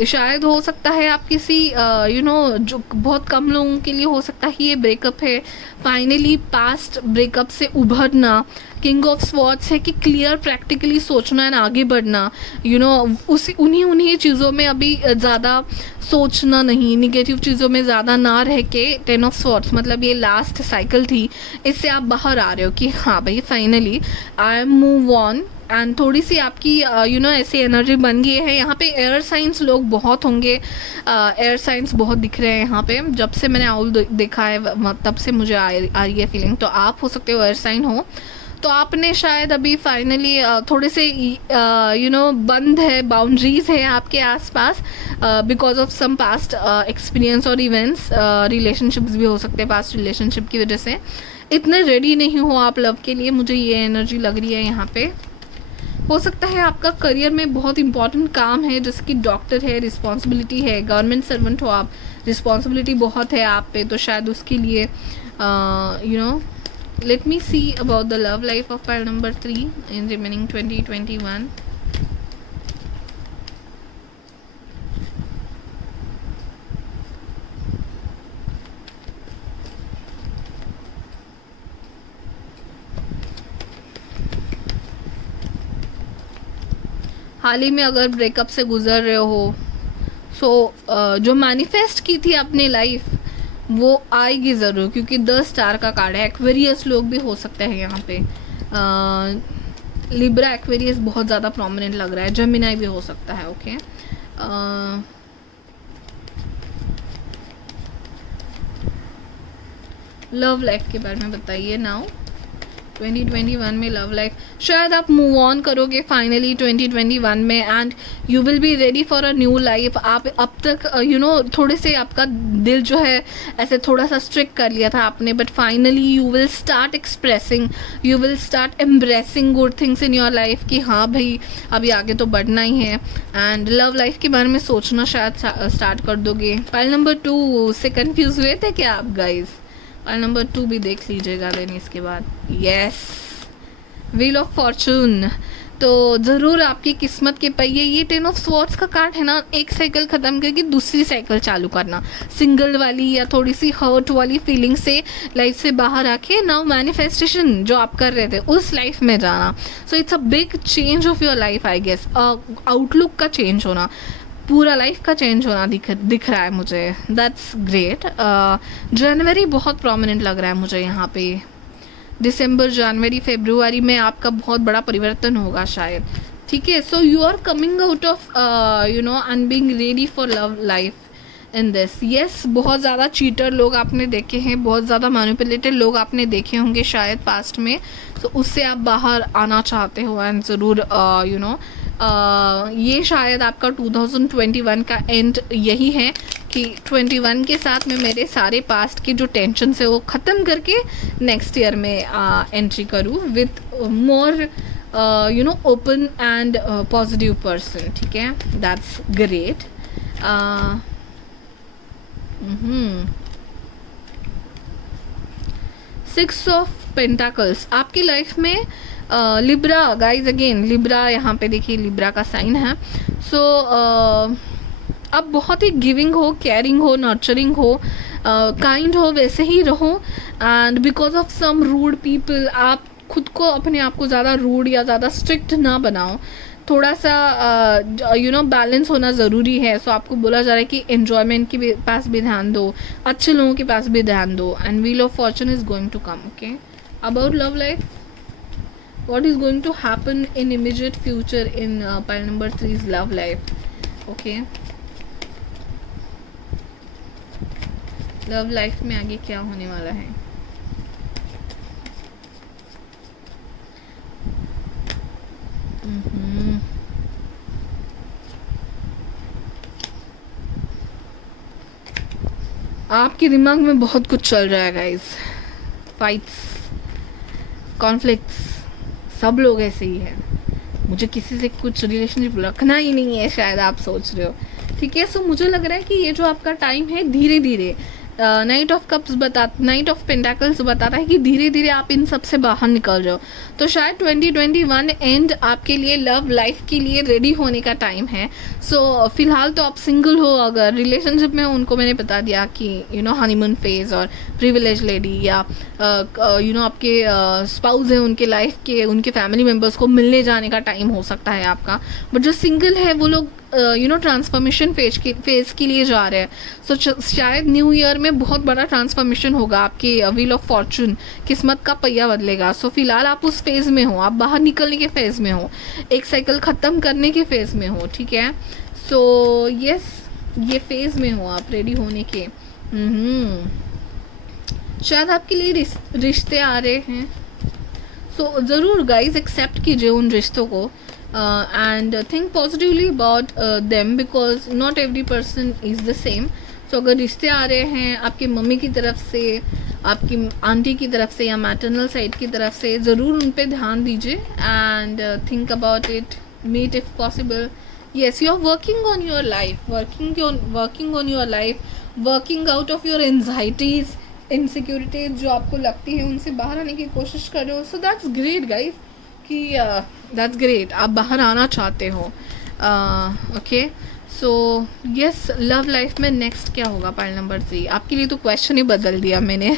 शायद हो सकता है आप किसी जो बहुत कम लोगों के लिए हो सकता है ये ब्रेकअप है. फाइनली पास्ट ब्रेकअप से उभरना. किंग ऑफ स्वॉर्ड्स है कि क्लियर प्रैक्टिकली सोचना एंड आगे बढ़ना. उन्हीं चीज़ों में अभी ज़्यादा सोचना नहीं, निगेटिव चीज़ों में ज़्यादा ना रह के. 10 ऑफ स्वॉर्ड्स मतलब ये लास्ट साइकिल थी, इससे आप बाहर आ रहे हो कि हाँ भाई finally I am move on. And थोड़ी सी आपकी ऐसी एनर्जी बन गई है. यहाँ पे एयर साइंस लोग बहुत होंगे, एयर साइंस बहुत दिख रहे हैं यहाँ पे. जब से मैंने आउल देखा है तब से मुझे आ रही है फीलिंग. तो आप हो सकते हो एयर साइन हो, तो आपने शायद अभी फाइनली थोड़े से बंद है, बाउंड्रीज है आपके आसपास because of some past experience और इवेंट्स. रिलेशनशिप्स भी हो सकते हैं पास्ट रिलेशनशिप की वजह से. इतने रेडी नहीं हो आप लव के लिए, मुझे ये एनर्जी लग रही है यहाँ पे. हो सकता है आपका करियर में बहुत इंपॉर्टेंट काम है, जैसे कि डॉक्टर है, रिस्पॉन्सिबिलिटी है, गवर्नमेंट सर्वेंट हो आप, रिस्पॉन्सिबिलिटी बहुत है आप पे, तो शायद उसके लिए let me see about the love life of pile number 3 in remaining 2021. हाल ही में अगर ब्रेकअप से गुजर रहे हो, जो मैनिफेस्ट की थी अपनी लाइफ वो आएगी ज़रूर, क्योंकि 10 स्टार का कार्ड है. एक्वेरियस लोग भी हो सकते हैं यहाँ पे. लिब्रा एक्वेरियस बहुत ज़्यादा प्रोमिनेंट लग रहा है. जेमिनाई भी हो सकता है. ओके, लव लाइफ के बारे में बताइए नाउ. 2021 में लव लाइफ शायद आप मूव ऑन करोगे फाइनली 2021 में, and you will be ready for a new life. आप अब तक थोड़े से आपका दिल जो है ऐसे थोड़ा सा स्ट्रिक्ट कर लिया था आपने, but finally you will start expressing, you will start embracing good things in your life कि हाँ भाई अभी आगे तो बढ़ना ही है. एंड लव लाइफ के बारे में सोचना शायद स्टार्ट कर दोगे. पाइल नंबर 2 से कन्फ्यूज हुए थे क्या आप गाइज? पाइल नंबर 2 भी देख लीजिएगा देन इसके बाद. Yes, wheel of Fortune. तो ज़रूर आपकी किस्मत के पहिए, ये 10 ऑफ स्वॉर्ड्स का कार्ड है ना, एक साइकिल ख़त्म करके दूसरी साइकिल चालू करना. सिंगल वाली या थोड़ी सी हर्ट वाली फीलिंग से लाइफ से बाहर आके नाउ मैनिफेस्टेशन जो आप कर रहे थे उस लाइफ में जाना. So it's a big change of your life I guess. Outlook का चेंज होना, पूरा लाइफ का चेंज होना दिख रहा है मुझे. That's great. जनवरी बहुत प्रोमिनेंट लग रहा है मुझे यहाँ पे. दिसंबर, जनवरी, फरवरी में आपका बहुत बड़ा परिवर्तन होगा शायद, ठीक है. So you are coming out of you know and being ready for love life in this. Yes, बहुत ज़्यादा चीटर लोग आपने देखे हैं, बहुत ज़्यादा मैनिपुलेटेड लोग आपने देखे होंगे शायद पास्ट में. तो उससे आप बाहर आना चाहते हो एंड ज़रूर यू नो ये शायद आपका 2021 का एंड यही है कि 21 के साथ में मेरे सारे पास्ट के जो टेंशन है वो ख़त्म करके नेक्स्ट ईयर में एंट्री करूँ with more you know open and positive person. ठीक है, दैट्स ग्रेट. 6 ऑफ पेंटाकल्स आपकी लाइफ में. लिब्रा गाइज, अगेन लिब्रा, यहाँ पे देखिए लिब्रा का साइन है. सो आप बहुत ही गिविंग हो, केयरिंग हो, नर्चरिंग हो, काइंड हो, वैसे ही रहो. And because of some rude people आप खुद को, अपने आप को ज़्यादा रूड या ज़्यादा स्ट्रिक्ट ना बनाओ. थोड़ा सा यू नो बैलेंस होना ज़रूरी है. सो आपको बोला जा रहा है कि एन्जॉयमेंट के पास भी ध्यान दो, अच्छे लोगों के पास भी ध्यान दो. And wheel of fortune is going to come. Okay, about love life, what is going to happen in immediate future in pile number 3's love life. Okay, love life में आगे क्या होने वाला है. आपके दिमाग में बहुत कुछ चल रहा है गाइस. फाइट्स, कॉन्फ्लिक्ट्स, सब लोग ऐसे ही हैं. मुझे किसी से कुछ रिलेशनशिप रखना ही नहीं है, शायद आप सोच रहे हो. ठीक है, सो मुझे लग रहा है कि ये जो आपका टाइम है, धीरे धीरे night of cups night of pentacles बताता है कि धीरे धीरे आप इन सब से बाहर निकल रहे हो. तो शायद 2021 एंड आपके लिए लव लाइफ के लिए रेडी होने का टाइम है. सो फिलहाल तो आप सिंगल हो, अगर रिलेशनशिप में उनको मैंने बता दिया कि यू नो हनीमून फेज और प्रिविलेज लेडी या यू नो आपके स्पाउस हैं, उनके लाइफ के, उनके फैमिली मेम्बर्स को मिलने जाने का टाइम हो सकता है आपका. बट जो सिंगल है वो लोग यू नो ट्रांसफॉर्मेशन फेज के लिए जा रहे हैं. सो शायद न्यू ईयर में बहुत बड़ा ट्रांसफॉर्मेशन होगा. आपकी व्हील ऑफ फॉर्चून, किस्मत का पहिया बदलेगा. सो फिलहाल आप उस फेज़ में हो, आप बाहर निकलने के फेज़ में हो, एक साइकिल ख़त्म करने के फेज़ में हो. ठीक है, सो यस, ये फेज़ में हो आप रेडी होने के. शायद आपके लिए रिश्ते आ रहे हैं. सो ज़रूर गाइज एक्सेप्ट कीजिए उन रिश्तों को. And think positively about them because not every person is the same. So अगर रिश्ते आ रहे हैं आपके मम्मी की तरफ से, आपकी आंटी की तरफ से या मैटरनल साइड की तरफ से, ज़रूर उन पे ध्यान दीजिए. And think about it, meet if possible. yes, you are working on your life, working on your life, working out of your anxieties, insecurities जो आपको लगती है, उनसे बाहर आने की कोशिश कर रहे हो. सो दैट्स ग्रेट गाइज कि दैट्स ग्रेट, आप बाहर आना चाहते हो. Okay, so yes, love life में नेक्स्ट क्या होगा पाइल नंबर 3. आपके लिए तो क्वेश्चन ही बदल दिया मैंने.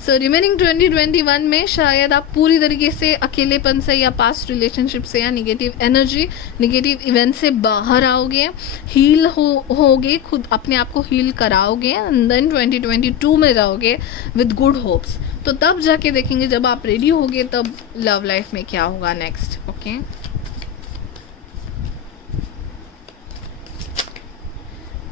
सो रिमेनिंग 2021 में शायद आप पूरी तरीके से अकेलेपन से या पास्ट रिलेशनशिप से या नेगेटिव एनर्जी, नेगेटिव इवेंट से बाहर आओगे, हील होगे, खुद अपने आप को हील कराओगे. एंड देन 2022 में जाओगे विद गुड होप्स. तो तब जाके देखेंगे, जब आप रेडी होगे तब लव लाइफ में क्या होगा next. Okay,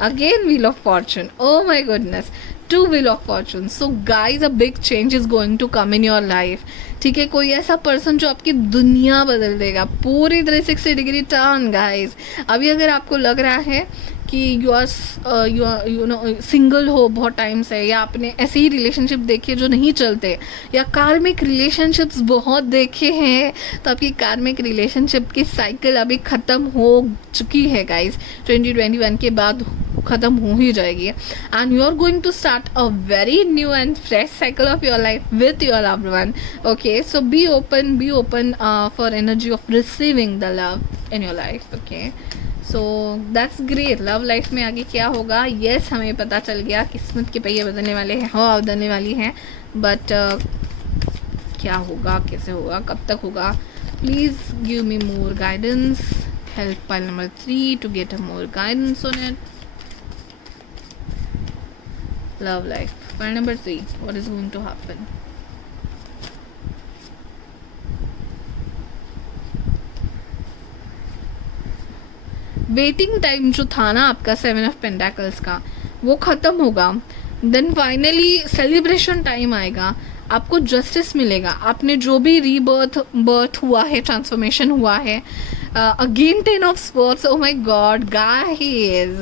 again wheel of fortune, oh my goodness, 2 wheel of fortune. So guys, a big change is going to come in your life. ठीक है, कोई ऐसा पर्सन जो आपकी दुनिया बदल देगा, पूरी 360 डिग्री टर्न गाइज. अभी अगर आपको लग रहा है कि यू नो सिंगल हो बहुत टाइम से, या आपने ऐसे ही रिलेशनशिप देखे जो नहीं चलते, या कार्मिक रिलेशनशिप्स बहुत देखे हैं, तो आपकी कार्मिक रिलेशनशिप की साइकिल अभी ख़त्म हो चुकी है गाइज. 2021 के बाद ख़त्म हो ही जाएगी. And you are going to start a very new and fresh cycle of your life with your loved one. Okay, so be open for energy of receiving the love in your life. Okay, so that's great. Love life में आगे क्या होगा, yes हमें पता चल गया, किस्मत के पहिए बदलने वाले हैं, हवा बदलने वाली है. बट क्या होगा, कैसे होगा, कब तक होगा, please give me more guidance. Help pile number 3 to get a more guidance on it. Love life pile number 3, what is going to happen. Waiting time जो था ना आपका 7 ऑफ पेंटाकल्स का, वो ख़त्म होगा। देन फाइनली सेलिब्रेशन टाइम आएगा, आपको जस्टिस मिलेगा। आपने जो भी बर्थ हुआ है, ट्रांसफॉर्मेशन हुआ है। Again 10 of swords, O my god guys,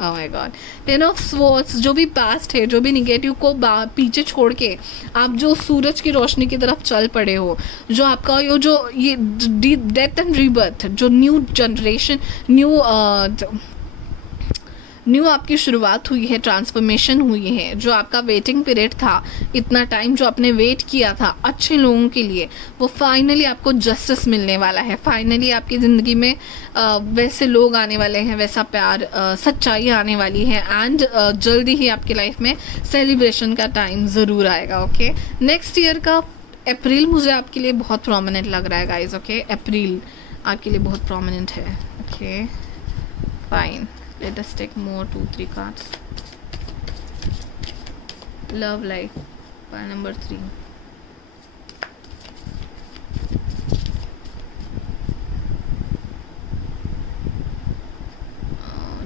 O my God, 10 of swords, जो भी पास्ट है, जो भी निगेटिव को पीछे छोड़ के आप जो सूरज की रोशनी की तरफ चल पड़े हो, जो आपका ये डेथ एंड रीबर्थ, जो न्यू जनरेशन, न्यू आपकी शुरुआत हुई है, ट्रांसफॉर्मेशन हुई है, जो आपका वेटिंग पीरियड था, इतना टाइम जो आपने वेट किया था अच्छे लोगों के लिए, वो फाइनली आपको जस्टिस मिलने वाला है। फाइनली आपकी ज़िंदगी में वैसे लोग आने वाले हैं, वैसा प्यार, सच्चाई आने वाली है, एंड जल्दी ही आपकी लाइफ में सेलिब्रेशन का टाइम ज़रूर आएगा। ओके, नेक्स्ट ईयर का अप्रैल मुझे आपके लिए बहुत प्रोमिनेंट लग रहा है गाइज। ओके, अप्रैल आपके लिए बहुत प्रोमिनेंट है। Okay fine, let us take more 2-3 cards. Love life, pile number 3.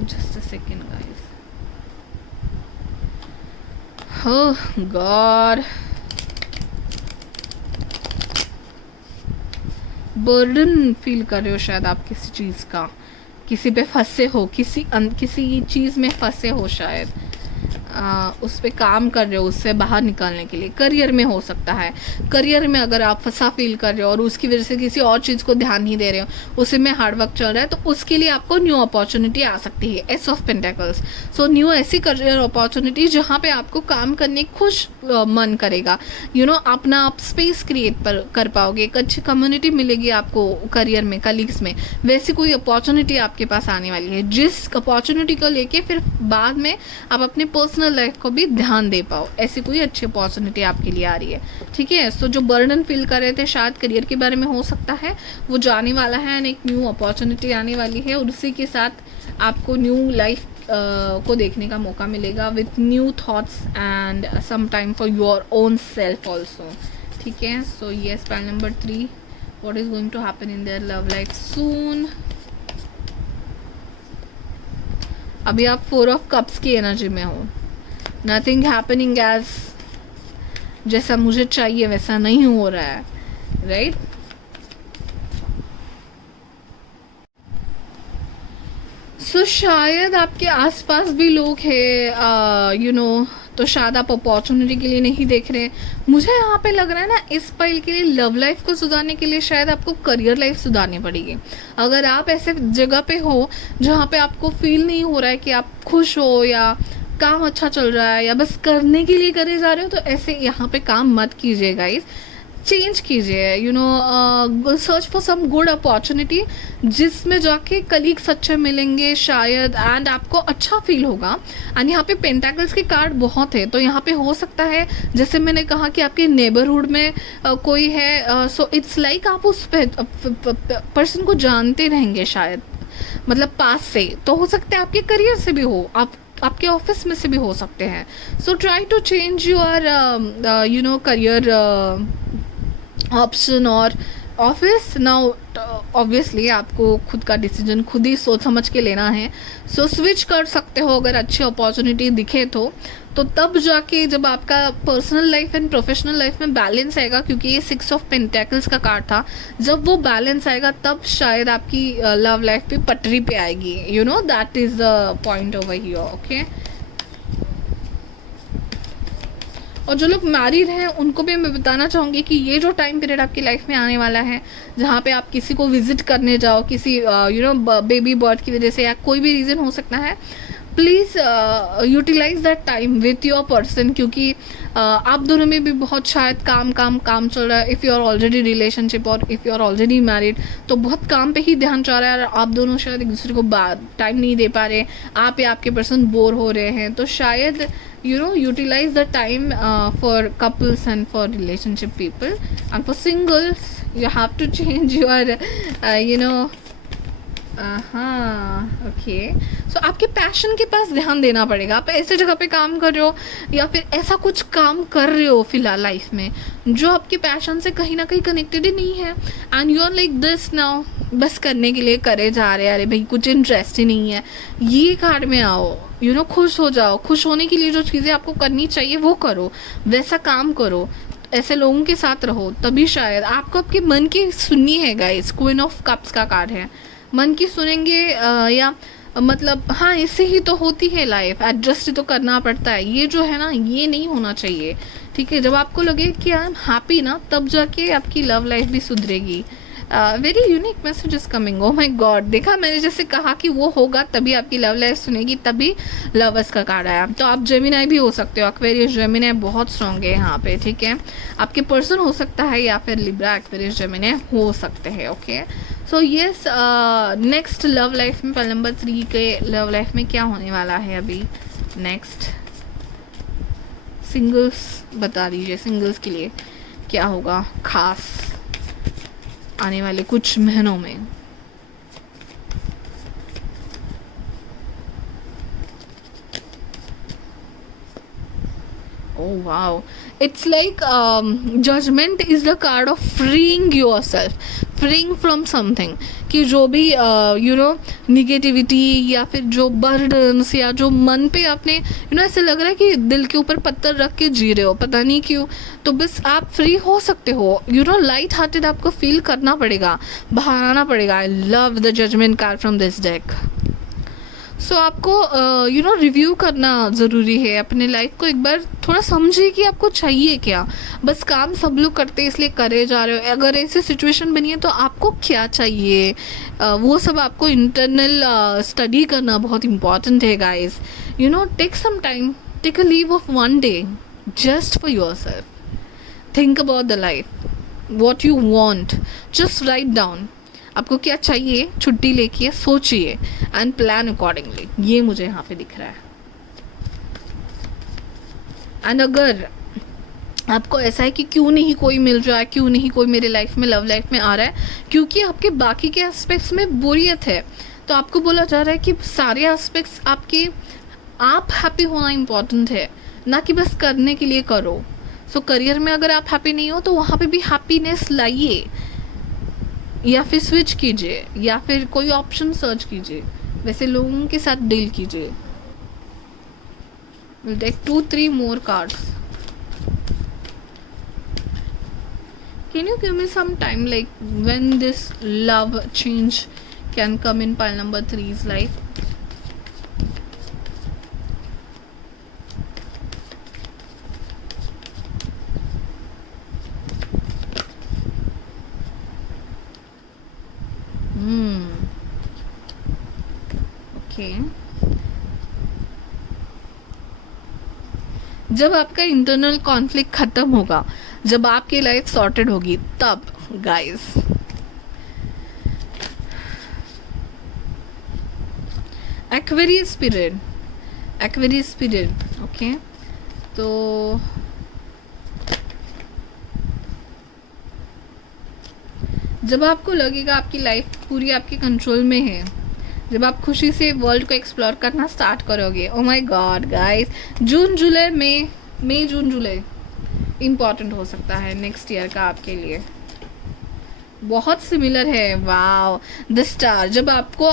Just a second guys. Oh god, burden feel कर रहे हो शायद आप किसी चीज़ का, किसी पे फंसे हो, किसी चीज़ में फंसे हो शायद, उस पे काम कर रहे हो उससे बाहर निकलने के लिए। करियर में हो सकता है, करियर में अगर आप फंसा फील कर रहे हो और उसकी वजह से किसी और चीज़ को ध्यान नहीं दे रहे हो, उसी में हार्ड वर्क चल रहा है, तो उसके लिए आपको न्यू अपॉर्चुनिटी आ सकती है। S of pentacles, so new ऐसी करियर अपॉर्चुनिटी जहाँ पे आपको काम करने खुश मन करेगा, अपना आप स्पेस क्रिएट कर पाओगे, एक अच्छी कम्युनिटी मिलेगी आपको करियर में, कलीग्स में, वैसी कोई अपॉर्चुनिटी आपके पास आने वाली है, जिस अपॉर्चुनिटी को लेके फिर बाद में आप अपने पर्सनल लाइफ को भी ध्यान दे पाओ। ऐसी कोई अच्छी अपॉर्चुनिटी आपके लिए आ रही है, ठीक है। सो जो बर्डन फील कर रहे थे शायद करियर के बारे में, हो सकता है वो जाने वाला है एंड एक न्यू अपॉर्चुनिटी आने वाली है, और उसी के साथ आपको न्यू लाइफ को देखने का मौका मिलेगा with new thoughts and some time for your own self also, ठीक है। So yes, pile number 3, what is going to happen in their love life soon. अभी आप 4 ऑफ कप्स की एनर्जी में हो, नथिंग हैपनिंग एज जैसा मुझे चाहिए वैसा नहीं हो रहा है, राइट। सो शायद आपके आसपास भी लोग हैं, तो शायद आप अपॉर्चुनिटी के लिए नहीं देख रहे। मुझे यहाँ पे लग रहा है ना, इस पाइल के लिए लव लाइफ को सुधारने के लिए शायद आपको करियर लाइफ सुधारनी पड़ेगी। अगर आप ऐसे जगह पे हो जहाँ पे आपको फील नहीं हो रहा है कि आप खुश हो या काम अच्छा चल रहा है या बस करने के लिए करे जा रहे हो, तो ऐसे यहाँ पे काम मत कीजिए गाइस, चेंज कीजिए, search for some good opportunity जिसमें जाके कलीग्स अच्छे मिलेंगे शायद, एंड आपको अच्छा फील होगा। एंड यहाँ पे पेंटाकल्स के कार्ड बहुत है, तो यहाँ पे हो सकता है जैसे मैंने कहा कि आपके नेबरहुड में कोई है, सो इट्स लाइक आप उस पर्सन को जानते रहेंगे शायद, मतलब पास से, तो हो सकता है आपके करियर से भी हो, आपके ऑफिस में से भी हो सकते हैं। So try to change your career option और ऑफिस। नाउ ऑब्वियसली आपको खुद का डिसीजन खुद ही सोच समझ के लेना है। सो स्विच कर सकते हो अगर अच्छी अपॉर्चुनिटी दिखे तो तब जाके जब आपका personal life and professional life में बैलेंस आएगा, क्योंकि ये 6 ऑफ पेंटेकल्स का कार्ड था, जब वो बैलेंस आएगा तब शायद आपकी लव लाइफ भी पटरी पे आएगी। That is the point over here, okay. और जो लोग मैरिड हैं उनको भी मैं बताना चाहूँगी कि ये जो टाइम पीरियड आपकी लाइफ में आने वाला है, जहाँ पे आप किसी को विजिट करने जाओ, किसी बेबी बर्थ की वजह से या कोई भी रीज़न हो सकता है, please utilise that time with your person, क्योंकि आप दोनों में भी बहुत शायद काम चल रहा है। If you are already relationship और if you are already married, तो बहुत काम पे ही ध्यान जा रहा है और आप दोनों शायद एक दूसरे को टाइम नहीं दे पा रहे, आप या आपके पर्सन बोर हो रहे हैं। तो शायद utilize the time for couples and for relationship people, and for singles you have to change your हाँ, ओके। सो आपके पैशन के पास ध्यान देना पड़ेगा। आप ऐसे जगह पे काम कर रहे हो या फिर ऐसा कुछ काम कर रहे हो फिलहाल लाइफ में जो आपके पैशन से कहीं ना कहीं कनेक्टेड ही नहीं है, and you are like this now, बस करने के लिए करे जा रहे हैं, अरे भाई कुछ इंटरेस्ट ही नहीं है, ये कार्ड में आओ। खुश हो जाओ। खुश होने के लिए जो चीज़ें आपको करनी चाहिए वो करो, वैसा काम करो, ऐसे लोगों के साथ रहो, तभी शायद आपको आपके मन की सुननी है गाइस। क्वीन ऑफ कप्स का कार्ड है, मन की सुनेंगे या मतलब हाँ, इससे ही तो होती है लाइफ, एडजस्ट ही तो करना पड़ता है। ये जो है ना, ये नहीं होना चाहिए, ठीक है। जब आपको लगे कि आई एम हैप्पी ना, तब जाके आपकी लव लाइफ भी सुधरेगी। Very unique message is coming. Oh my god, देखा मैंने जैसे कहा कि वो होगा तभी आपकी लव लाइफ सुनेगी, तभी लवर्स का कार्ड आया। तो आप जेमिनाई भी हो सकते हो, एक्वेरियस जेमिनाई बहुत स्ट्रॉन्ग है यहाँ पे, ठीक है। आपके पर्सन हो सकता है या फिर लिब्रा एक्वेरियस जेमिनाई हो सकते हैं, okay. So yes, next love life में पल नंबर 3 के लव लाइफ में क्या होने वाला है अभी नेक्स्ट? सिंगल्स बता दीजिए, सिंगल्स के लिए क्या होगा खास आने वाले कुछ महीनों में? Oh wow, it's like judgment is the card of freeing yourself, freeing from something, कि जो भी निगेटिविटी या फिर जो बर्डन्स या जो मन पे आपने ऐसे लग रहा है कि दिल के ऊपर पत्थर रख के जी रहे हो, पता नहीं क्यों, तो बस आप फ्री हो सकते हो। लाइट हार्टेड आपको फील करना पड़ेगा, बाहर आना पड़ेगा। I love the judgement card from this deck. So आपको रिव्यू करना ज़रूरी है अपने लाइफ को, एक बार थोड़ा समझिए कि आपको चाहिए क्या। बस काम सब लोग करते हैं इसलिए करे जा रहे हो। अगर ऐसी सिचुएशन बनी है तो आपको क्या चाहिए, वो सब आपको इंटरनल स्टडी करना बहुत इम्पॉर्टेंट है guys. Take some time, take a leave of 1 day just for yourself, think about the life, what you want, just write down आपको क्या चाहिए, छुट्टी लेके सोचिए एंड प्लान अकॉर्डिंगली। ये मुझे यहाँ पे दिख रहा है। एंड अगर आपको ऐसा है कि क्यों नहीं कोई मिल रहा है, क्यों नहीं कोई मेरे लाइफ में लव लाइफ में आ रहा है, क्योंकि आपके बाकी के एस्पेक्ट्स में बोरियत है, तो आपको बोला जा रहा है कि सारे एस्पेक्ट्स आपके, आप हैप्पी होना इम्पॉर्टेंट है, ना कि बस करने के लिए करो। सो करियर में अगर आप हैप्पी नहीं हो तो वहाँ पे भी हैप्पीनेस लाइए, या फिर स्विच कीजिए, या फिर कोई ऑप्शन सर्च कीजिए, वैसे लोगों के साथ डील कीजिए। We'll take 2-3 more cards. Can you give me some time, like when this love change can come in pile number 3's life? Okay. जब आपका इंटरनल कॉन्फ्लिक्ट खत्म होगा, जब आपकी लाइफ सॉर्टेड होगी, तब गाइस एक्वेरियस पीरियड, ओके। तो जब आपको लगेगा आपकी लाइफ पूरी आपके कंट्रोल में है, जब आप खुशी से वर्ल्ड को एक्सप्लोर करना स्टार्ट करोगे। ओ my god guys, June July important हो सकता है नेक्स्ट ईयर का आपके लिए, बहुत सिमिलर है। Wow, the star. जब आपको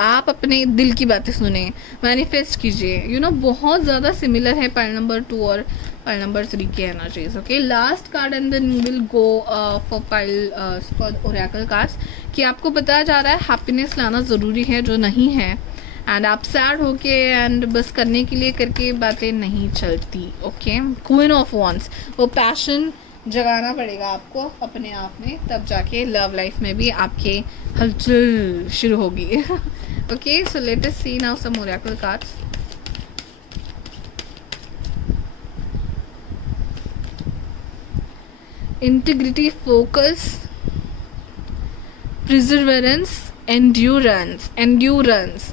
आप अपने दिल की बातें सुने, मैनिफेस्ट कीजिए, बहुत ज़्यादा सिमिलर है पाइल नंबर 2 और पाइल नंबर 3 की energies, okay. Last card and then will go for oracle cards, कि आपको बताया जा रहा है हैप्पीनेस लाना ज़रूरी है, जो नहीं है, एंड आप सैड होके एंड बस करने के लिए करके बातें नहीं चलती, ओके। क्वीन ऑफ वॉन्ड्स, वो पैशन जगाना पड़ेगा आपको अपने आप में, तब जाके लव लाइफ में भी आपके हलचल शुरू होगी। Okay, so let us see now some oracle cards. Integrity, focus, perseverance, endurance,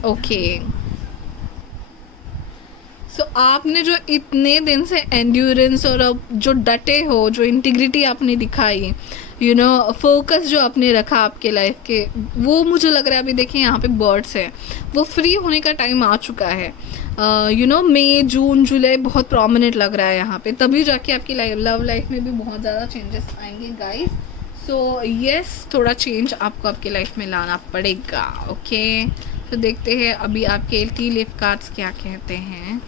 okay. So आपने जो इतने दिन से एंड्योरेंस और अब जो डटे हो, जो इंटीग्रिटी आपने दिखाई, यू नो फोकस जो आपने रखा आपके लाइफ के, वो मुझे लग रहा है अभी देखिए यहाँ पे बर्ड्स है, वो फ्री होने का टाइम आ चुका है। यू नो मई जून जुलाई बहुत प्रोमिनेंट लग रहा है यहाँ पे, तभी जाके आपकी लव लाइफ में भी बहुत ज़्यादा चेंजेस आएंगे गाइस। सो यस, थोड़ा चेंज आपको आपकी लाइफ में लाना पड़ेगा। ओके, तो देखते हैं अभी आपके टी लीफ कार्ड्स क्या कहते हैं।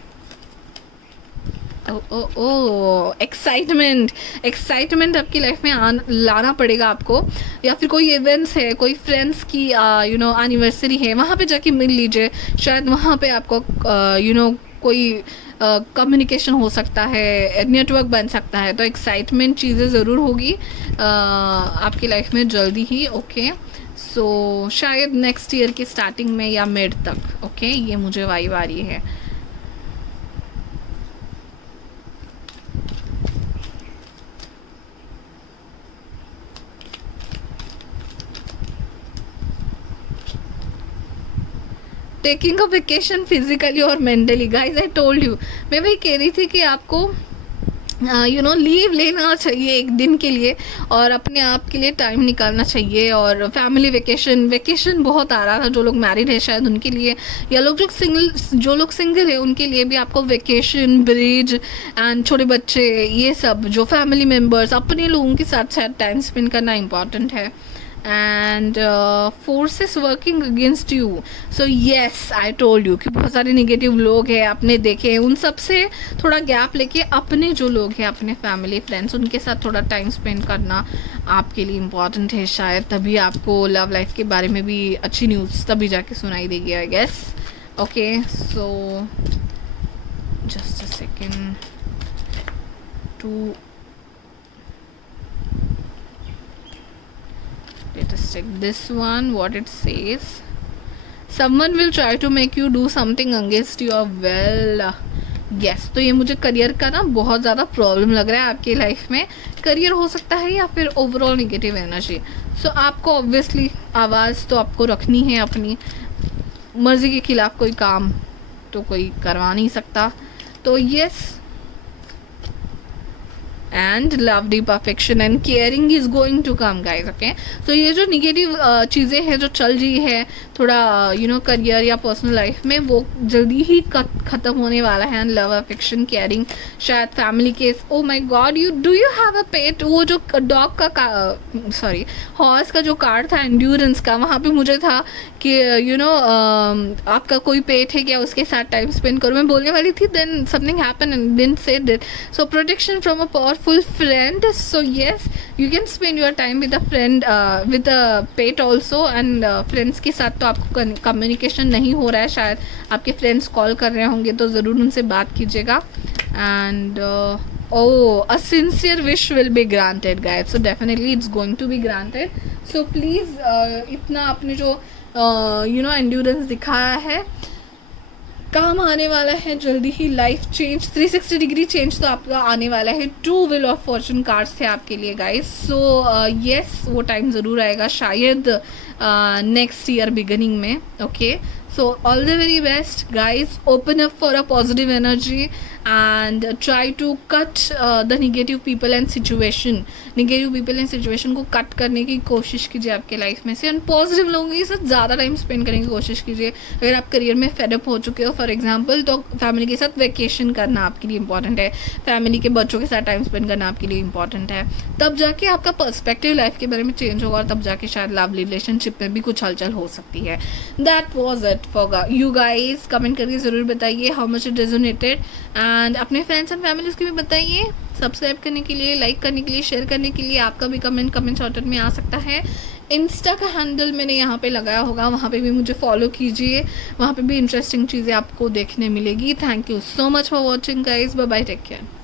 ओ एक्साइटमेंट, एक्साइटमेंट आपकी लाइफ में लाना पड़ेगा आपको, या फिर कोई इवेंट्स है, कोई फ्रेंड्स की यू नो एनिवर्सरी है, वहाँ पे जाके मिल लीजिए। शायद वहाँ पे आपको यू नो कोई कम्युनिकेशन हो सकता है, नेटवर्क बन सकता है, तो एक्साइटमेंट चीज़ें ज़रूर होगी आपकी लाइफ में जल्दी ही। ओके, सो शायद नेक्स्ट ईयर की स्टार्टिंग में या मिड तक। ओके, ये मुझे वाइब आ रही है। टेकिंग अ वेकेशन फिजिकली और mentally, guys I told you, मैं वही कह रही थी कि आपको यू नो लीव लेना चाहिए एक दिन के लिए, और अपने आप के लिए टाइम निकालना चाहिए। और फैमिली वेकेशन बहुत आ रहा था, जो लोग मैरिड है शायद उनके लिए, या जो लोग सिंगल है उनके लिए भी आपको वेकेशन, ब्रिज एंड छोटे बच्चे, ये सब जो फैमिली मेम्बर्स, अपने लोगों के साथ साथ टाइम स्पेंड करना इम्पॉर्टेंट है। And forces working against you, so yes I told you कि बहुत सारे निगेटिव लोग हैं, आपने देखे, उन सब से थोड़ा गैप लेके अपने जो लोग हैं, अपने फैमिली फ्रेंड्स, उनके साथ थोड़ा टाइम स्पेंड करना आपके लिए इम्पॉर्टेंट है। शायद तभी आपको लव लाइफ के बारे में भी अच्छी न्यूज़ तभी जाके सुनाई देगी, I guess. Okay, so just a second to let us check this one, what it says. Someone will try to make you do something against your will. Yes, तो ये मुझे करियर का ना बहुत ज़्यादा प्रॉब्लम लग रहा है आपकी लाइफ में। करियर हो सकता है या फिर ओवरऑल नेगेटिव एनर्जी। सो आपको ऑब्वियसली आवाज़ तो आपको रखनी है, अपनी मर्ज़ी के खिलाफ कोई काम तो कोई करवा नहीं सकता। तो yes, and love the perfection and caring is going to come guys. Okay, तो ये जो निगेटिव चीज़ें हैं जो चल रही है थोड़ा यू नो करियर या पर्सनल लाइफ में, वो जल्दी ही ख़त्म होने वाला है। एंड लव अफेक्शन केयरिंग, शायद family case. Oh my god, do you have a pet? वो जो डॉग का सॉरी हॉर्स का जो कार्ड था एंड्योरेंस का, वहाँ पे मुझे था कि यू नो आपका कोई पेट है क्या, उसके साथ टाइम स्पेंड करो। मैं बोलने वाली थी, then something happen and didn't say it. So protection from a powerful friend, so yes you can spend your time with a friend, with a pet also, and friends के साथ तो आपको communication नहीं हो रहा है, शायद आपके फ्रेंड्स कॉल कर रहे होंगे, तो ज़रूर उनसे बात कीजिएगा। And a sincere wish will be granted guys, so definitely it's going to be granted, so please इतना आपने जो you know endurance दिखाया है, काम आने वाला है जल्दी ही। लाइफ चेंज 360 डिग्री चेंज तो आपका आने वाला है। 2 व्हील ऑफ फॉर्चून कार्ड्स थे आपके लिए गाइस। सो येस, वो टाइम ज़रूर आएगा शायद नेक्स्ट ईयर बिगनिंग में। Okay, so all the very best guys, open up for a positive energy and try to cut the negative people and situation को cut करने की कोशिश कीजिए आपके लाइफ में से, एंड पॉजिटिव लोगों के साथ ज़्यादा टाइम स्पेंड करने की कोशिश कीजिए। अगर आप करियर में फेडअप हो चुके हो फॉर एग्जांपल, तो फैमिली के साथ वेकेशन करना आपके लिए इंपॉर्टेंट है, फैमिली के बच्चों के साथ टाइम स्पेंड करना आपके लिए इंपॉर्टेंट है। तब जाके आपका पर्सपेक्टिव लाइफ के बारे में चेंज होगा, और तब जाके शायद लव रिलेशनशिप में भी कुछ हलचल हो सकती है। That was it for you guys. Comment करके ज़रूर बताइए how much it resonated, and अपने फ्रेंड्स एंड फैमिलीज को भी बताइए। सब्सक्राइब करने के लिए, लाइक करने के लिए, शेयर करने के लिए आपका भी कमेंट शॉर्ट में आ सकता है। इंस्टा का हैंडल मैंने यहाँ पे लगाया होगा, वहाँ पे भी मुझे फॉलो कीजिए, वहाँ पे भी इंटरेस्टिंग चीज़ें आपको देखने मिलेगी। Thank you so much for watching guys, bye bye, take care.